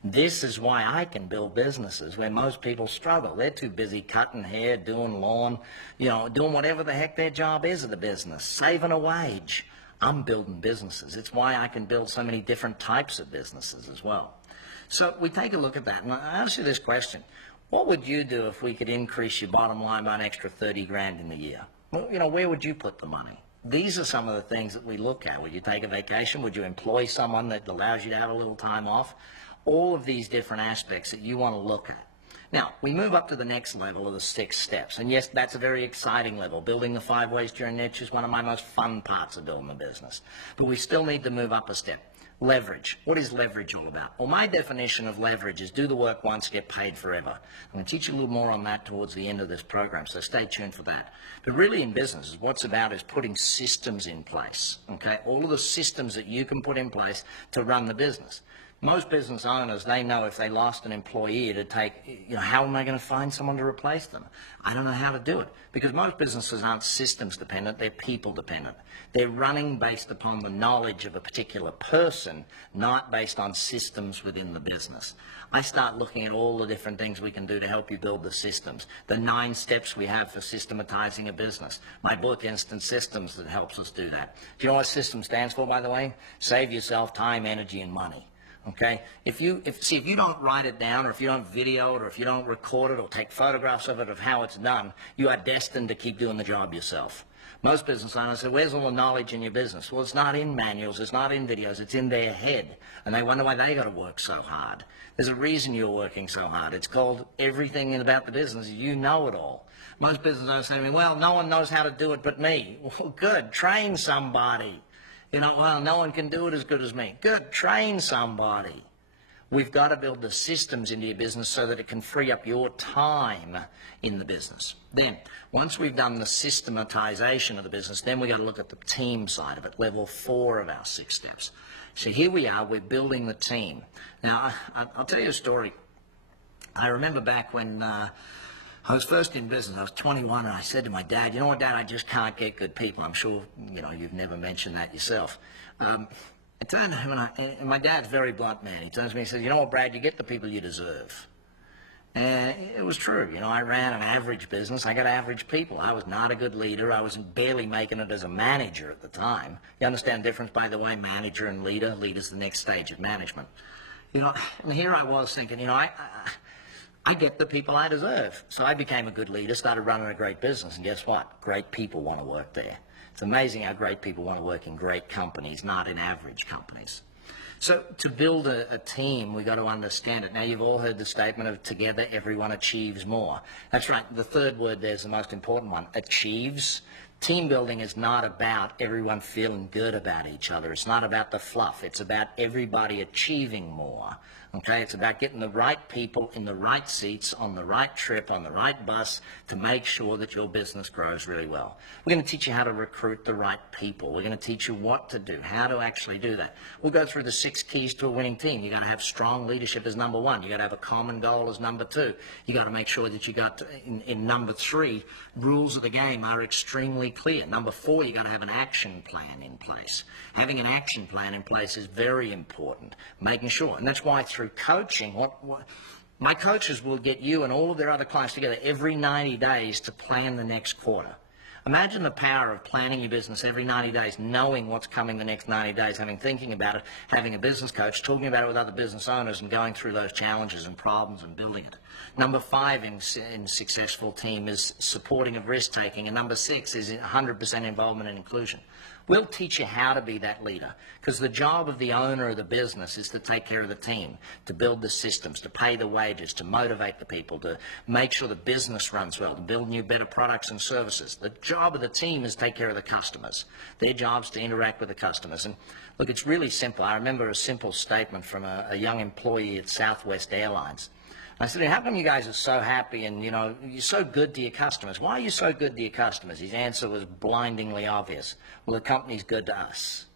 This is why I can build businesses where most people struggle. They're too busy cutting hair, doing lawn, doing whatever the heck their job is at the business, saving a wage. I'm building businesses. It's why I can build so many different types of businesses as well. So we take a look at that, and I ask you this question. What would you do if we could increase your bottom line by an extra 30 grand in the year? Well, where would you put the money? These are some of the things that we look at. Would you take a vacation? Would you employ someone that allows you to have a little time off? All of these different aspects that you want to look at. Now, we move up to the next level of the 6 steps. And yes, that's a very exciting level. Building the 5 ways to your niche is one of my most fun parts of building a business. But we still need to move up a step. Leverage. What is leverage all about? Well, my definition of leverage is do the work once, get paid forever. I'm going to teach you a little more on that towards the end of this program, so stay tuned for that. But really in business, what's about is putting systems in place, okay? All of the systems that you can put in place to run the business. Most business owners, they know if they lost an employee, it'd take, how am I going to find someone to replace them? I don't know how to do it because most businesses aren't systems dependent, they're people dependent. They're running based upon the knowledge of a particular person, not based on systems within the business. I start looking at all the different things we can do to help you build the systems, the 9 steps we have for systematizing a business. My book, Instant Systems, that helps us do that. Do you know what system stands for, by the way? Save yourself time, energy, and money. Okay, if you don't write it down, or if you don't video it, or if you don't record it or take photographs of it of how it's done, you are destined to keep doing the job yourself. Most business owners say, where's all the knowledge in your business? Well, it's not in manuals, it's not in videos, it's in their head. And they wonder why they got to work so hard. There's a reason you're working so hard. It's called everything about the business. You know it all. Most business owners say to me, well, no one knows how to do it but me. Well, good, train somebody. Well, no one can do it as good as me. Good, train somebody. We've got to build the systems into your business so that it can free up your time in the business. Then, once we've done the systematization of the business, then we've got to look at the team side of it, level 4 of our 6 steps. So here we are, we're building the team. Now, I'll tell you a story. I remember back when I was first in business. I was 21, and I said to my dad, you know what, Dad, I just can't get good people. I'm sure, you've never mentioned that yourself. I turned to him, and my dad's a very blunt man. He turns to me and says, you know what, Brad, you get the people you deserve. And it was true. You know, I ran an average business. I got average people. I was not a good leader. I was barely making it as a manager at the time. You understand the difference, by the way, manager and leader? Leader's the next stage of management. You know, and here I was thinking, you know, I get the people I deserve. So I became a good leader, started running a great business, and guess what? Great people want to work there. It's amazing how great people want to work in great companies, not in average companies. So to build a team, we've got to understand it. Now, you've all heard the statement of together, everyone achieves more. That's right. The third word there is the most important one, achieves. Team building is not about everyone feeling good about each other. It's not about the fluff. It's about everybody achieving more. Okay? It's about getting the right people in the right seats, on the right trip, on the right bus to make sure that your business grows really well. We're going to teach you how to recruit the right people. We're going to teach you what to do, how to actually do that. We'll go through the 6 keys to a winning team. You've got to have strong leadership as number 1. You've got to have a common goal as number 2. You've got to make sure that you got, in number 3, rules of the game are extremely clear. Number 4, you've got to have an action plan in place. Having an action plan in place is very important, making sure. And that's why through coaching, my coaches will get you and all of their other clients together every 90 days to plan the next quarter. Imagine the power of planning your business every 90 days, knowing what's coming the next 90 days, thinking about it, having a business coach, talking about it with other business owners and going through those challenges and problems and building it. Number 5 in successful team is supporting of risk-taking, and number 6 is 100% involvement and inclusion. We'll teach you how to be that leader, because the job of the owner of the business is to take care of the team, to build the systems, to pay the wages, to motivate the people, to make sure the business runs well, to build new, better products and services. The job of the team is to take care of the customers. Their job's to interact with the customers. And look, it's really simple. I remember a simple statement from a young employee at Southwest Airlines. I said, how come you guys are so happy and, you know, you're so good to your customers? Why are you so good to your customers? His answer was blindingly obvious. Well, the company's good to us.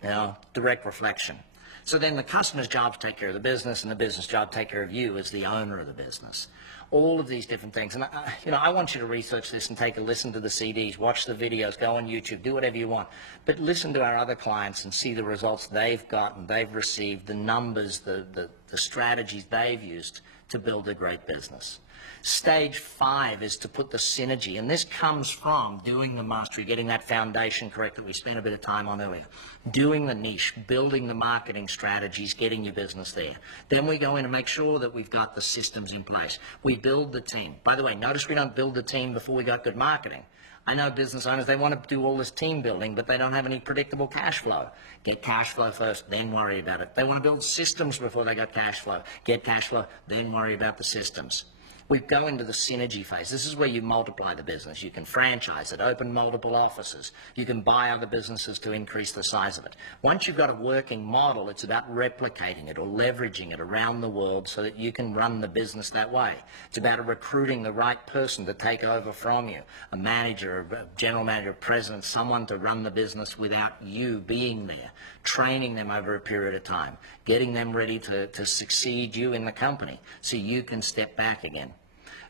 You know, direct reflection. So then the customer's job to take care of the business, and the business job to take care of you as the owner of the business. All of these different things. And, you know, I want you to research this and take a listen to the CDs, watch the videos, go on YouTube, do whatever you want. But listen to our other clients and see the results they've gotten, they've received, the numbers, the strategies they've used to build a great business. Stage 5 is to put the synergy, and this comes from doing the mastery, getting that foundation correct that we spent a bit of time on earlier, doing the niche, building the marketing strategies, getting your business there. Then we go in and make sure that we've got the systems in place. We build the team. By the way, notice we don't build the team before we got good marketing. I know business owners, they want to do all this team building, but they don't have any predictable cash flow. Get cash flow first, then worry about it. They want to build systems before they got cash flow. Get cash flow, then worry about the systems. We go into the synergy phase. This is where you multiply the business. You can franchise it, open multiple offices. You can buy other businesses to increase the size of it. Once you've got a working model, it's about replicating it or leveraging it around the world so that you can run the business that way. It's about recruiting the right person to take over from you, a manager, a general manager, president, someone to run the business without you being there, training them over a period of time, getting them ready to succeed you in the company so you can step back again.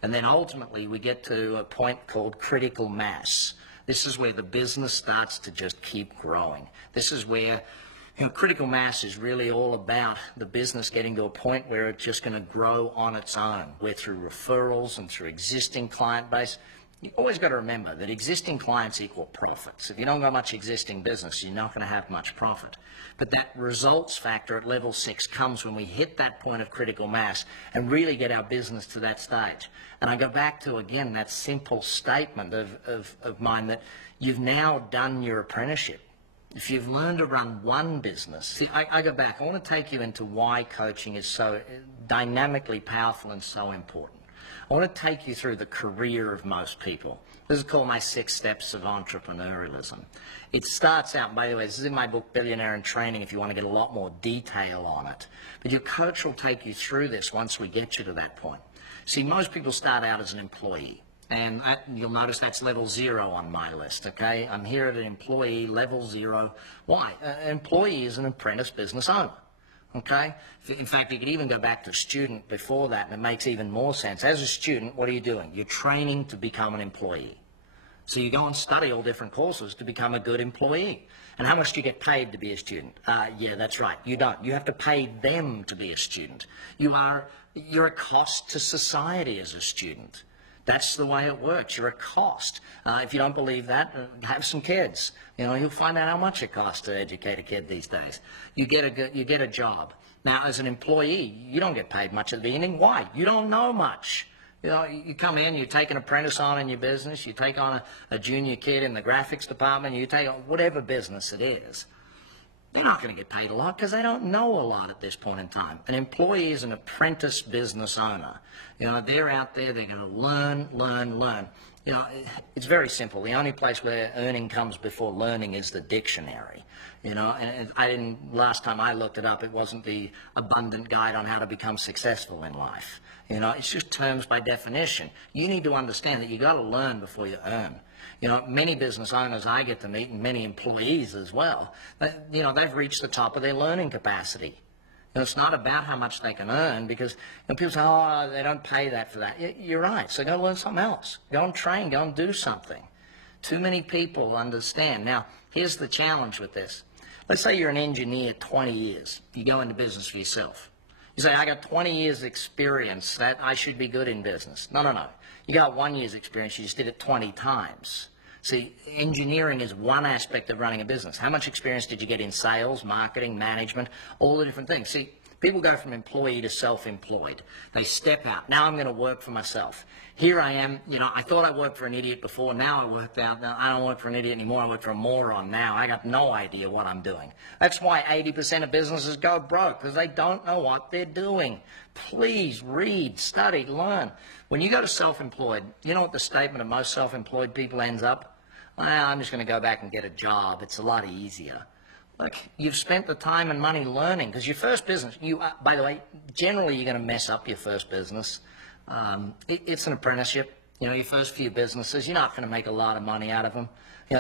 And then ultimately we get to a point called critical mass. This is where the business starts to just keep growing. This is where, you know, critical mass is really all about the business getting to a point where it's just going to grow on its own, where through referrals and through existing client base. You've always got to remember that existing clients equal profits. If you don't got much existing business, you're not going to have much profit. But that results factor at level 6 comes when we hit that point of critical mass and really get our business to that stage. And I go back to, again, that simple statement of mine that you've now done your apprenticeship. If you've learned to run one business, see, I go back. I want to take you into why coaching is so dynamically powerful and so important. I want to take you through the career of most people. This is called my 6 steps of entrepreneurialism. It starts out, by the way, this is in my book, Billionaire in Training, if you want to get a lot more detail on it. But your coach will take you through this once we get you to that point. See, most people start out as an employee. And you'll notice that's level 0 on my list, okay? I'm here at an employee, level 0. Why? An employee is an apprentice business owner. Okay? In fact, you could even go back to student before that, and it makes even more sense. As a student, what are you doing? You're training to become an employee. So you go and study all different courses to become a good employee. And how much do you get paid to be a student? Yeah, that's right. You don't. You have to pay them to be a student. You're a cost to society as a student. That's the way it works. You're a cost. If you don't believe that, have some kids. You'll find out how much it costs to educate a kid these days. You get a job. Now, as an employee, you don't get paid much at the beginning. Why? You don't know much. You come in, you take an apprentice on in your business, you take on a junior kid in the graphics department, you take on whatever business it is. They're not going to get paid a lot because they don't know a lot at this point in time. An employee is an apprentice business owner. They're out there, they're going to learn. It's very simple. The only place where earning comes before learning is the dictionary. And last time I looked it up, it wasn't the abundant guide on how to become successful in life. It's just terms by definition. You need to understand that you got to learn before you earn. Many business owners I get to meet, and many employees as well, they've reached the top of their learning capacity. It's not about how much they can earn, because people say, oh, they don't pay that for that. You're right. So go learn something else. Go and train. Go and do something. Too many people understand. Now, here's the challenge with this. Let's say you're an engineer 20 years. You go into business for yourself. You say, I got 20 years experience, that I should be good in business. No. You got 1 year's experience, you just did it 20 times. See, engineering is one aspect of running a business. How much experience did you get in sales, marketing, management, all the different things? See, people go from employee to self-employed. They step out. Now I'm going to work for myself. Here I am, I thought I worked for an idiot before. Now I worked out. Now I don't work for an idiot anymore. I work for a moron now. I got no idea what I'm doing. That's why 80% of businesses go broke, because they don't know what they're doing. Please read, study, learn. When you go to self-employed, you know what the statement of most self-employed people ends up? Well, I'm just going to go back and get a job. It's a lot easier. Look, you've spent the time and money learning, because your first business, by the way, generally you're going to mess up your first business. It's an apprenticeship. Your first few businesses, you're not going to make a lot of money out of them,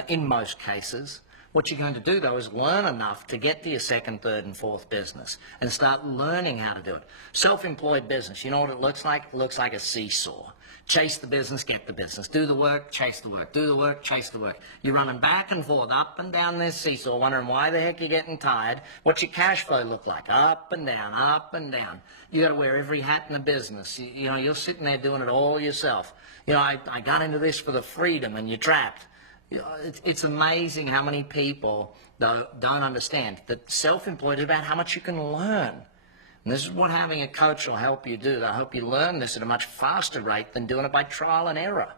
in most cases. What you're going to do, though, is learn enough to get to your second, third, and fourth business and start learning how to do it. Self-employed business, you know what it looks like? It looks like a seesaw. Chase the business, get the business. Do the work, chase the work. Do the work, chase the work. You're running back and forth, up and down this seesaw, wondering why the heck you're getting tired. What's your cash flow look like? Up and down, up and down. You got to wear every hat in the business. You're sitting there doing it all yourself. I got into this for the freedom, and you're trapped. It's amazing how many people don't understand that self-employed is about how much you can learn. And this is what having a coach will help you do. They'll help you learn this at a much faster rate than doing it by trial and error.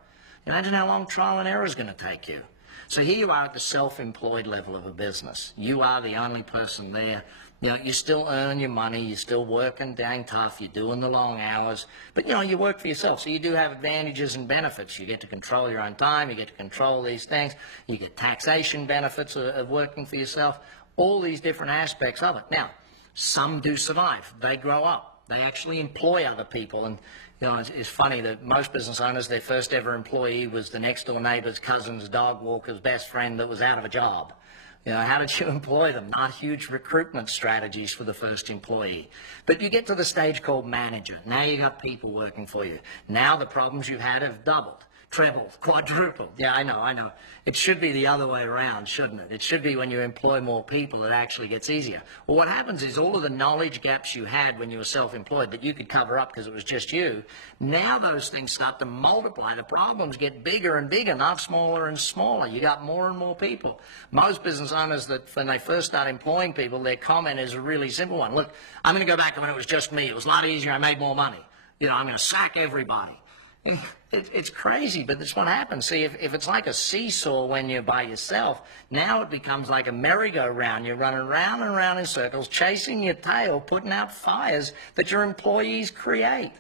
Imagine how long trial and error is going to take you. So here you are at the self-employed level of a business. You are the only person there. You still earn your money. You're still working dang tough. You're doing the long hours. But, you work for yourself. So you do have advantages and benefits. You get to control your own time. You get to control these things. You get taxation benefits of working for yourself. All these different aspects of it. Now, some do survive. They grow up. They actually employ other people. And, it's funny that most business owners, their first ever employee was the next door neighbor's cousin's dog walker's best friend that was out of a job. How did you employ them? Not huge recruitment strategies for the first employee. But you get to the stage called manager. Now you got people working for you. Now the problems you had have doubled, trebled, quadrupled. Yeah, I know. It should be the other way around, shouldn't it? It should be when you employ more people, it actually gets easier. Well, what happens is all of the knowledge gaps you had when you were self-employed that you could cover up because it was just you, now those things start to multiply. The problems get bigger and bigger, not smaller and smaller. You got more and more people. Most business owners, that when they first start employing people, their comment is a really simple one. Look, I'm going to go back to when it was just me. It was a lot easier. I made more money. I'm going to sack everybody. It's crazy, but that's what happens. See, if it's like a seesaw when you're by yourself, now it becomes like a merry-go-round. You're running round and round in circles, chasing your tail, putting out fires that your employees create.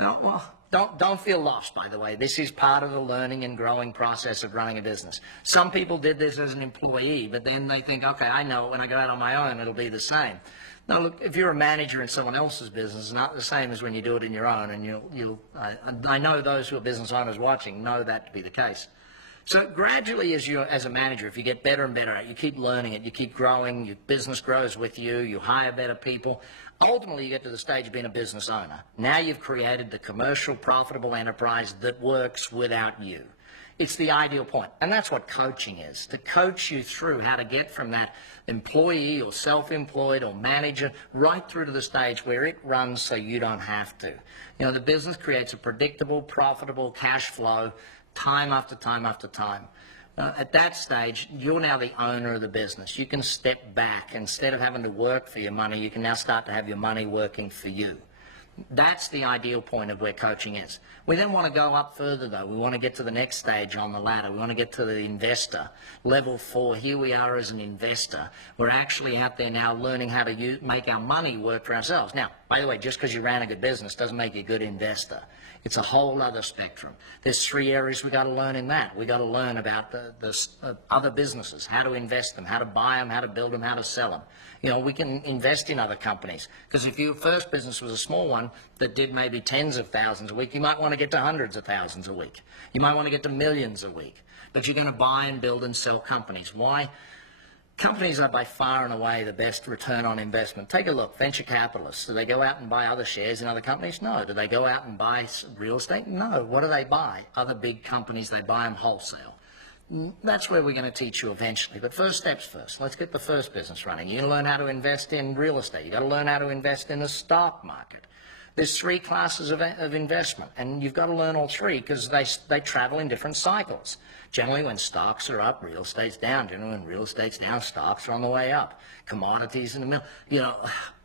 Well, don't feel lost, by the way. This is part of the learning and growing process of running a business. Some people did this as an employee, but then they think, okay, I know when I go out on my own, it'll be the same. Now, look, if you're a manager in someone else's business, it's not the same as when you do it in your own. And I know those who are business owners watching know that to be the case. So gradually, as a manager, if you get better and better at it, you keep learning it, you keep growing, your business grows with you, you hire better people. Ultimately, you get to the stage of being a business owner. Now you've created the commercial, profitable enterprise that works without you. It's the ideal point. And that's what coaching is, to coach you through how to get from that employee or self-employed or manager right through to the stage where it runs so you don't have to. You know, the business creates a predictable, profitable cash flow time after time after time. At that stage, you're now the owner of the business. You can step back. Instead of having to work for your money, you can now start to have your money working for you. That's the ideal point of where coaching is. We then want to go up further, though. We want to get to the next stage on the ladder. We want to get to the investor. Level 4, here we are as an investor. We're actually out there now learning how to make our money work for ourselves. Now, by the way, just because you ran a good business doesn't make you a good investor. It's a whole other spectrum. There's 3 areas we got to learn in that. We got to learn about the other businesses, how to invest them, how to buy them, how to build them, how to sell them. You know, we can invest in other companies, because if your first business was a small one that did maybe tens of thousands a week, you might want to get to hundreds of thousands a week. You might want to get to millions a week. But you're going to buy and build and sell companies. Why? Companies are by far and away the best return on investment. Take a look, venture capitalists, do they go out and buy other shares in other companies? No. Do they go out and buy real estate? No. What do they buy? Other big companies, they buy them wholesale. That's where we're going to teach you eventually. But first steps first. Let's get the first business running. You're going to learn how to invest in real estate. You've got to learn how to invest in the stock market. There's 3 classes of investment, and you've got to learn all 3 because they travel in different cycles. Generally, when stocks are up, real estate's down. Generally, when real estate's down, stocks are on the way up. Commodities in the middle. You know,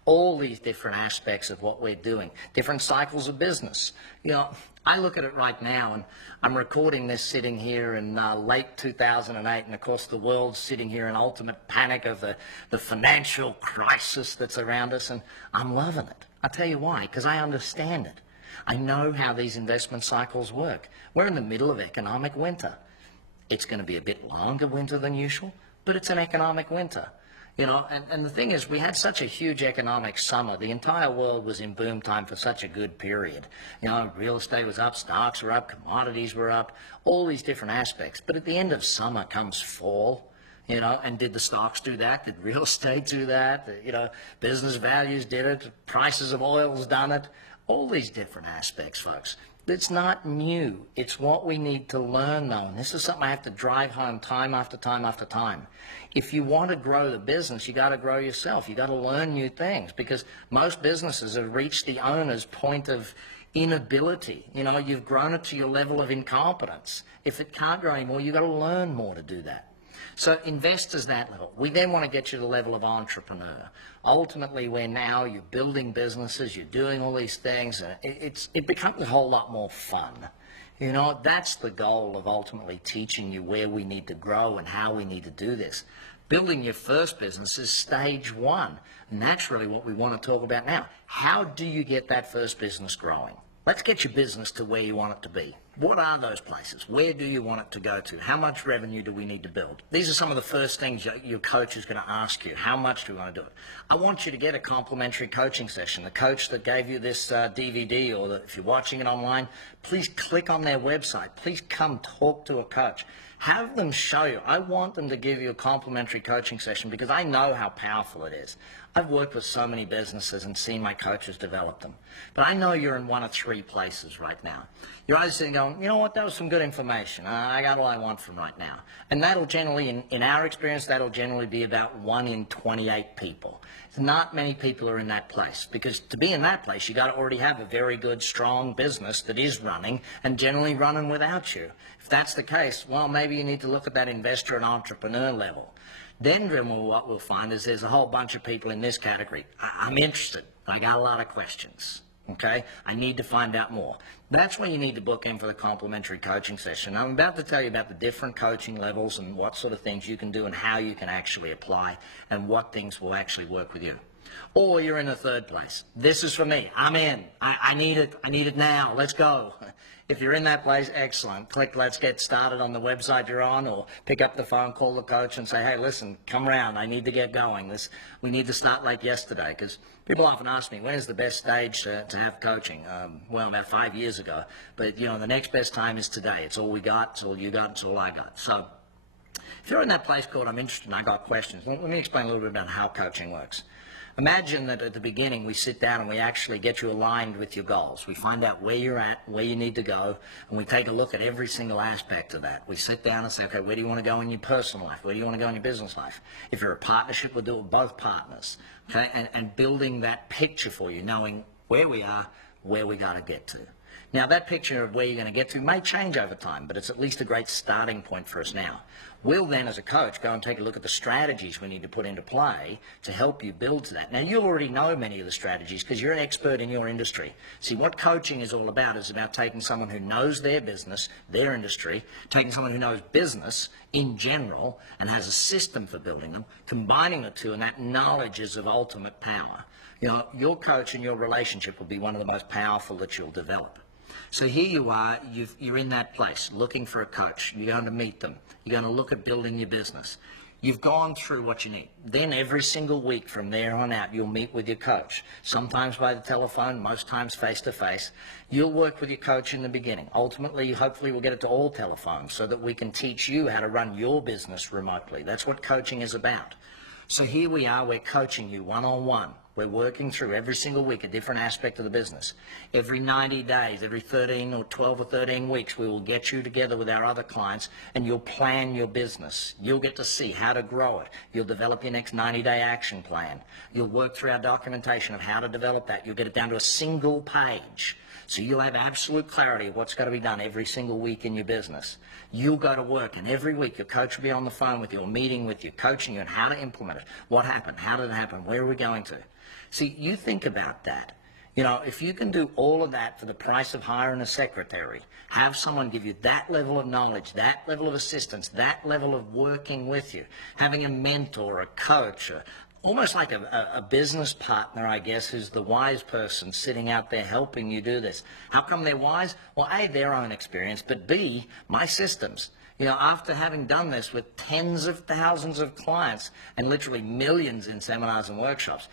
all these different aspects of what we're doing. Different cycles of business. You know, I look at it right now, and I'm recording this sitting here in late 2008, and of course the world's sitting here in ultimate panic of the financial crisis that's around us, and I'm loving it. I'll tell you why, because I understand it. I know how these investment cycles work. We're in the middle of economic winter. It's going to be a bit longer winter than usual, but it's an economic winter. You know, and the thing is, we had such a huge economic summer. The entire world was in boom time for such a good period. You know, real estate was up, stocks were up, commodities were up, all these different aspects. But at the end of summer comes fall, you know, and did the stocks do that? Did real estate do that? You know, business values did it, prices of oil's done it, all these different aspects, folks. It's not new. It's what we need to learn, though. And this is something I have to drive home time after time after time. If you want to grow the business, you got to grow yourself. You got to learn new things, because most businesses have reached the owner's point of inability. You know, you've grown it to your level of incompetence. If it can't grow anymore, you've got to learn more to do that. So investors that level. We then want to get you to the level of entrepreneur. Ultimately, where now you're building businesses, you're doing all these things, and it becomes a whole lot more fun. You know, that's the goal of ultimately teaching you where we need to grow and how we need to do this. Building your first business is stage 1, and that's really what we want to talk about now. How do you get that first business growing? Let's get your business to where you want it to be. What are those places? Where do you want it to go to? How much revenue do we need to build? These are some of the first things your coach is going to ask you. How much do we want to do it? I want you to get a complimentary coaching session. The coach that gave you this DVD, or if you're watching it online, please click on their website. Please come talk to a coach. Have them show you. I want them to give you a complimentary coaching session, because I know how powerful it is. I've worked with so many businesses and seen my coaches develop them. But I know you're in one of 3 places right now. You're either sitting going, you know what, that was some good information. I got all I want from right now. And that'll generally, in our experience, that'll generally be about 1 in 28 people. Not many people are in that place, because to be in that place, you got to already have a very good, strong business that is running, and generally running without you. If that's the case, well, maybe you need to look at that investor and entrepreneur level. Then what we'll find is there's a whole bunch of people in this category. I'm interested. I got a lot of questions. Okay? I need to find out more. That's when you need to book in for the complimentary coaching session. I'm about to tell you about the different coaching levels and what sort of things you can do and how you can actually apply and what things will actually work with you. Or you're in a third place. This is for me. I'm in. I need it. I need it now. Let's go. If you're in that place, excellent. Click Let's Get Started on the website you're on, or pick up the phone, call the coach and say, hey, listen, come around. I need to get going. We need to start like yesterday, because people often ask me, when is the best stage to have coaching? Well, about 5 years ago. But, you know, the next best time is today. It's all we got. It's all you got. It's all I got. So If you're in that place called I'm interested and I got questions, let me explain a little bit about how coaching works. Imagine that at the beginning we sit down and we actually get you aligned with your goals. We find out where you're at, where you need to go, and we take a look at every single aspect of that. We sit down and say, okay, where do you want to go in your personal life? Where do you want to go in your business life? If you're a partnership, we'll do it with both partners, okay? And building that picture for you, knowing where we are, where we got to get to. Now, that picture of where you're going to get to may change over time, but it's at least a great starting point for us now. We'll then, as a coach, go and take a look at the strategies we need to put into play to help you build to that. Now, you already know many of the strategies because you're an expert in your industry. See, what coaching is all about is about taking someone who knows their business, their industry, taking someone who knows business in general and has a system for building them, combining the two, and that knowledge is of ultimate power. You know, your coach and your relationship will be one of the most powerful that you'll develop. So here you are, you're in that place, looking for a coach. You're going to meet them. You're going to look at building your business. You've gone through what you need. Then every single week from there on out, you'll meet with your coach. Sometimes by the telephone, most times face-to-face. You'll work with your coach in the beginning. Ultimately, hopefully, we'll get it to all telephones so that we can teach you how to run your business remotely. That's what coaching is about. So here we are, we're coaching you one-on-one. We're working through every single week a different aspect of the business. Every 90 days, every 13 or 12 or 13 weeks, we will get you together with our other clients and you'll plan your business. You'll get to see how to grow it. You'll develop your next 90-day action plan. You'll work through our documentation of how to develop that. You'll get it down to a single page. So you'll have absolute clarity of what's got to be done every single week in your business. You'll go to work, and every week your coach will be on the phone with you or meeting with you, coaching you on how to implement it. What happened? How did it happen? Where are we going to? See, you think about that. You know, if you can do all of that for the price of hiring a secretary, have someone give you that level of knowledge, that level of assistance, that level of working with you, having a mentor, a coach, almost like a business partner, I guess, who's the wise person sitting out there helping you do this. How come they're wise? Well, A, their own experience, but B, my systems. You know, after having done this with tens of thousands of clients and literally millions in seminars and workshops,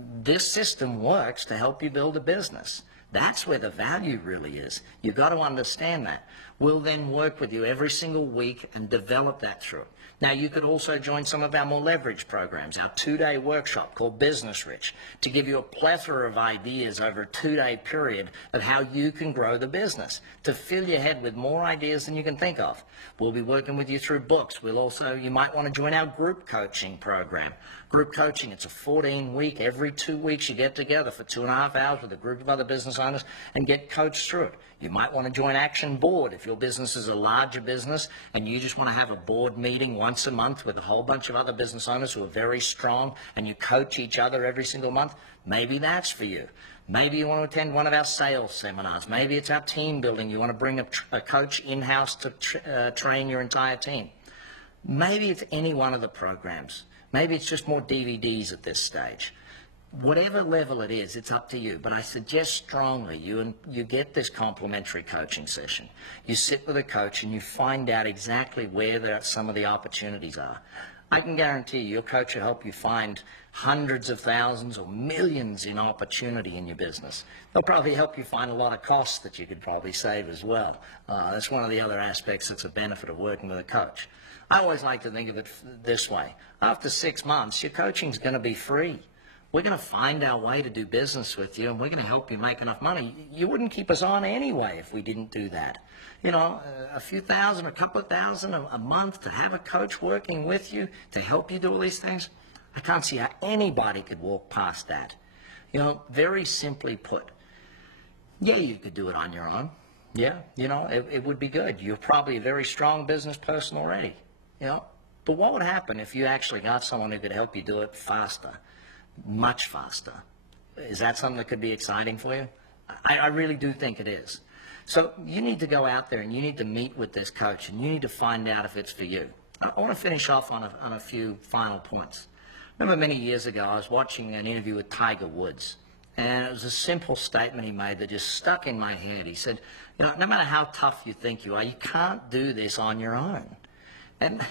this system works to help you build a business. That's where the value really is. You've got to understand that. We'll then work with you every single week and develop that through. Now, you could also join some of our more leveraged programs, our 2-day workshop called Business Rich, to give you a plethora of ideas over a 2-day period of how you can grow the business, to fill your head with more ideas than you can think of. We'll be working with you through books. We'll also, you might want to join our group coaching program. Group coaching, it's a 14-week, every 2 weeks you get together for 2.5 hours with a group of other business owners and get coached through it. You might want to join Action Board if your business is a larger business and you just want to have a board meeting once a month with a whole bunch of other business owners who are very strong and you coach each other every single month. Maybe that's for you. Maybe you want to attend one of our sales seminars. Maybe it's our team building. You want to bring a coach in-house to train your entire team. Maybe it's any one of the programs. Maybe it's just more DVDs at this stage. Whatever level it is, it's up to you. But I suggest strongly you get this complimentary coaching session. You sit with a coach and you find out exactly where some of the opportunities are. I can guarantee you, your coach will help you find hundreds of thousands or millions in opportunity in your business. They'll probably help you find a lot of costs that you could probably save as well. That's one of the other aspects that's a benefit of working with a coach. I always like to think of it this way. After 6 months, your coaching's going to be free. We're going to find our way to do business with you, and we're going to help you make enough money. You wouldn't keep us on anyway if we didn't do that. You know, a few thousand, a couple of thousand a month to have a coach working with you to help you do all these things, I can't see how anybody could walk past that. You know, very simply put, yeah, you could do it on your own. Yeah, you know, it would be good. You're probably a very strong business person already, you know. But what would happen if you actually got someone who could help you do it faster? Much faster. Is that something that could be exciting for you? I really do think it is. So you need to go out there and you need to meet with this coach and you need to find out if it's for you. I want to finish off on a few final points. Remember many years ago I was watching an interview with Tiger Woods, and it was a simple statement he made that just stuck in my head. He said, you know, no matter how tough you think you are, you can't do this on your own. And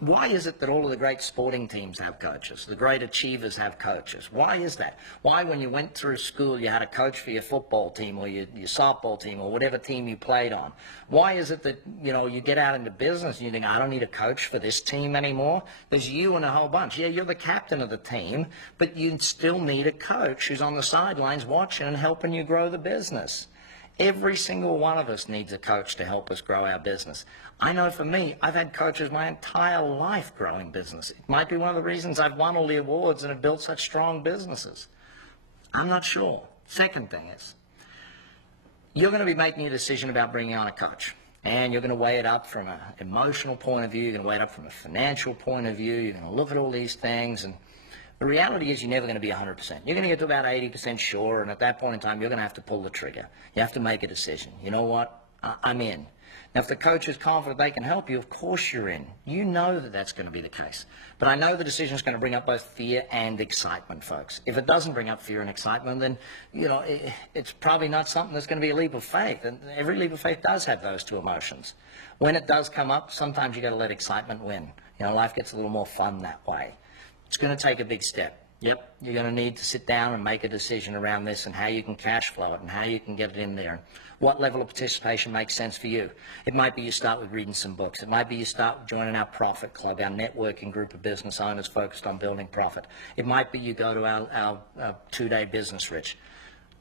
Why is it that all of the great sporting teams have coaches? The great achievers have coaches. Why is that? Why, when you went through school, you had a coach for your football team or your softball team or whatever team you played on? Why is it that, you get out into business and you think, I don't need a coach for this team anymore? There's you and a whole bunch. Yeah, you're the captain of the team, but you still need a coach who's on the sidelines watching and helping you grow the business. Every single one of us needs a coach to help us grow our business. I know for me, I've had coaches my entire life growing business. It might be one of the reasons I've won all the awards and have built such strong businesses. I'm not sure. Second thing is, you're going to be making a decision about bringing on a coach. And you're going to weigh it up from an emotional point of view. You're going to weigh it up from a financial point of view. You're going to look at all these things. And the reality is you're never going to be 100%. You're going to get to about 80% sure, and at that point in time, you're going to have to pull the trigger. You have to make a decision. You know what? I'm in. Now, if the coach is confident they can help you, of course you're in. You know that that's going to be the case. But I know the decision is going to bring up both fear and excitement, folks. If it doesn't bring up fear and excitement, then, it's probably not something that's going to be a leap of faith. And every leap of faith does have those two emotions. When it does come up, sometimes you've got to let excitement win. Life gets a little more fun that way. It's going to take a big step. Yep, you're going to need to sit down and make a decision around this and how you can cash flow it and how you can get it in there. And what level of participation makes sense for you. It might be you start with reading some books. It might be you start joining our Profit Club, our networking group of business owners focused on building profit. It might be you go to our two-day business rich.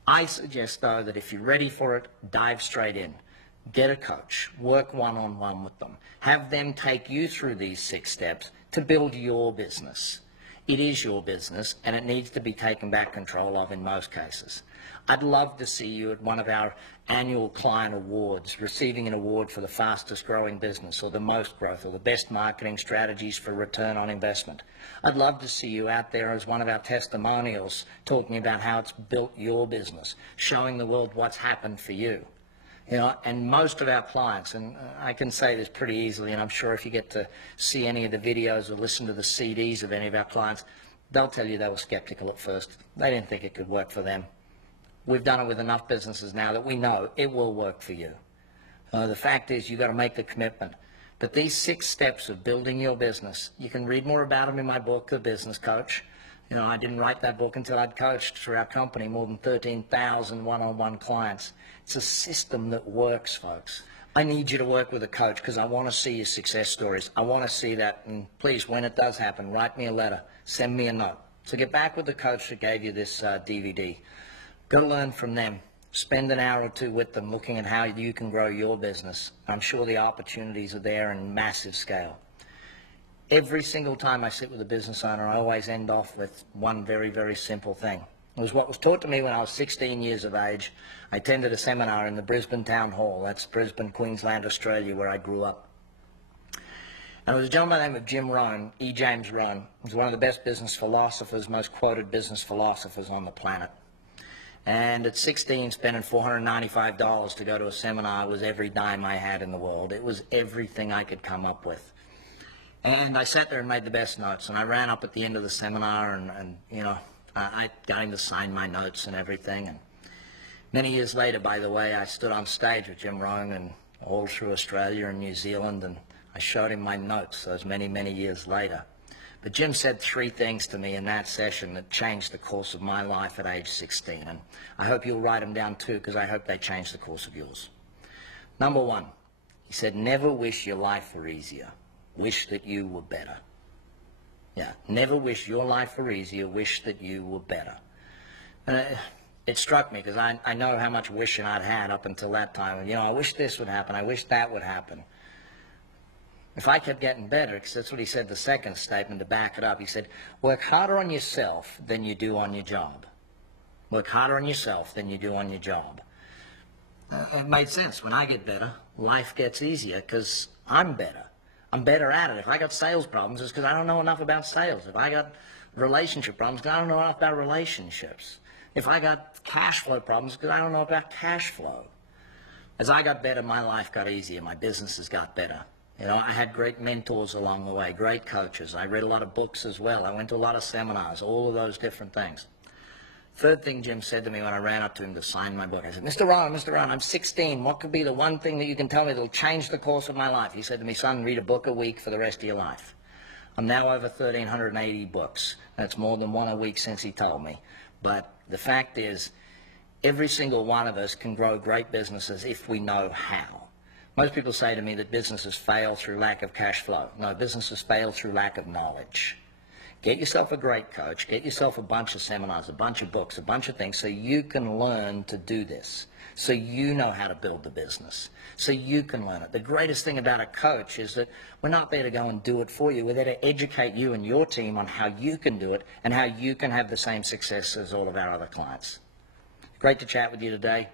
I suggest, though, that if you're ready for it, dive straight in. Get a coach. Work one-on-one with them. Have them take you through these 6 steps to build your business. It is your business, and it needs to be taken back control of in most cases. I'd love to see you at one of our annual client awards, receiving an award for the fastest growing business or the most growth or the best marketing strategies for return on investment. I'd love to see you out there as one of our testimonials talking about how it's built your business, showing the world what's happened for you. And most of our clients, and I can say this pretty easily, and I'm sure if you get to see any of the videos or listen to the CDs of any of our clients, they'll tell you they were skeptical at first. They didn't think it could work for them. We've done it with enough businesses now that we know it will work for you. The fact is you've got to make the commitment. But these 6 steps of building your business, you can read more about them in my book, The Business Coach. I didn't write that book until I'd coached through our company more than 13,000 one-on-one clients. It's a system that works, folks. I need you to work with a coach because I want to see your success stories. I want to see that. And please, when it does happen, write me a letter. Send me a note. So get back with the coach that gave you this DVD. Go learn from them. Spend an hour or 2 with them looking at how you can grow your business. I'm sure the opportunities are there in massive scale. Every single time I sit with a business owner, I always end off with one very, very simple thing. It was what was taught to me when I was 16 years of age. I attended a seminar in the Brisbane Town Hall. That's Brisbane, Queensland, Australia, where I grew up. And there was a gentleman by the name of Jim Rohn, E. James Rohn. He was one of the best business philosophers, most quoted business philosophers on the planet. And at 16, spending $495 to go to a seminar was every dime I had in the world. It was everything I could come up with. And I sat there and made the best notes, and I ran up at the end of the seminar, and I got him to sign my notes and everything. And many years later, by the way, I stood on stage with Jim Rohn and all through Australia and New Zealand, and I showed him my notes those many, many years later. But Jim said 3 things to me in that session that changed the course of my life at age 16, and I hope you'll write them down too, because I hope they change the course of yours. Number 1, he said, never wish your life were easier. Wish that you were better. Yeah, never wish your life were easier. Wish that you were better. And it struck me because I know how much wishing I'd had up until that time. I wish this would happen. I wish that would happen. If I kept getting better, because that's what he said the second statement to back it up. He said, work harder on yourself than you do on your job. Work harder on yourself than you do on your job. It made sense. When I get better, life gets easier because I'm better. I'm better at it. If I got sales problems, it's because I don't know enough about sales. If I got relationship problems, it's because I don't know enough about relationships. If I got cash flow problems, it's because I don't know about cash flow. As I got better, my life got easier. My businesses got better. I had great mentors along the way, great coaches. I read a lot of books as well. I went to a lot of seminars, all of those different things. Third thing Jim said to me when I ran up to him to sign my book, I said, Mr. Rohn, I'm 16. What could be the one thing that you can tell me that will change the course of my life? He said to me, son, read a book a week for the rest of your life. I'm now over 1,380 books. That's more than one a week since he told me. But the fact is, every single one of us can grow great businesses if we know how. Most people say to me that businesses fail through lack of cash flow. No, businesses fail through lack of knowledge. Get yourself a great coach, get yourself a bunch of seminars, a bunch of books, a bunch of things so you can learn to do this, so you know how to build the business, so you can learn it. The greatest thing about a coach is that we're not there to go and do it for you. We're there to educate you and your team on how you can do it and how you can have the same success as all of our other clients. Great to chat with you today.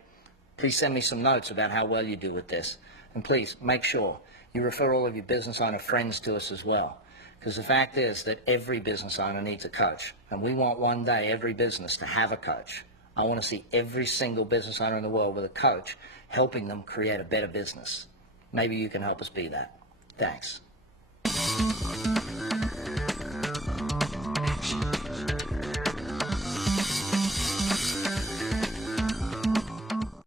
Please send me some notes about how well you do with this. And please make sure you refer all of your business owner friends to us as well. Because the fact is that every business owner needs a coach. And we want one day every business to have a coach. I want to see every single business owner in the world with a coach helping them create a better business. Maybe you can help us be that. Thanks.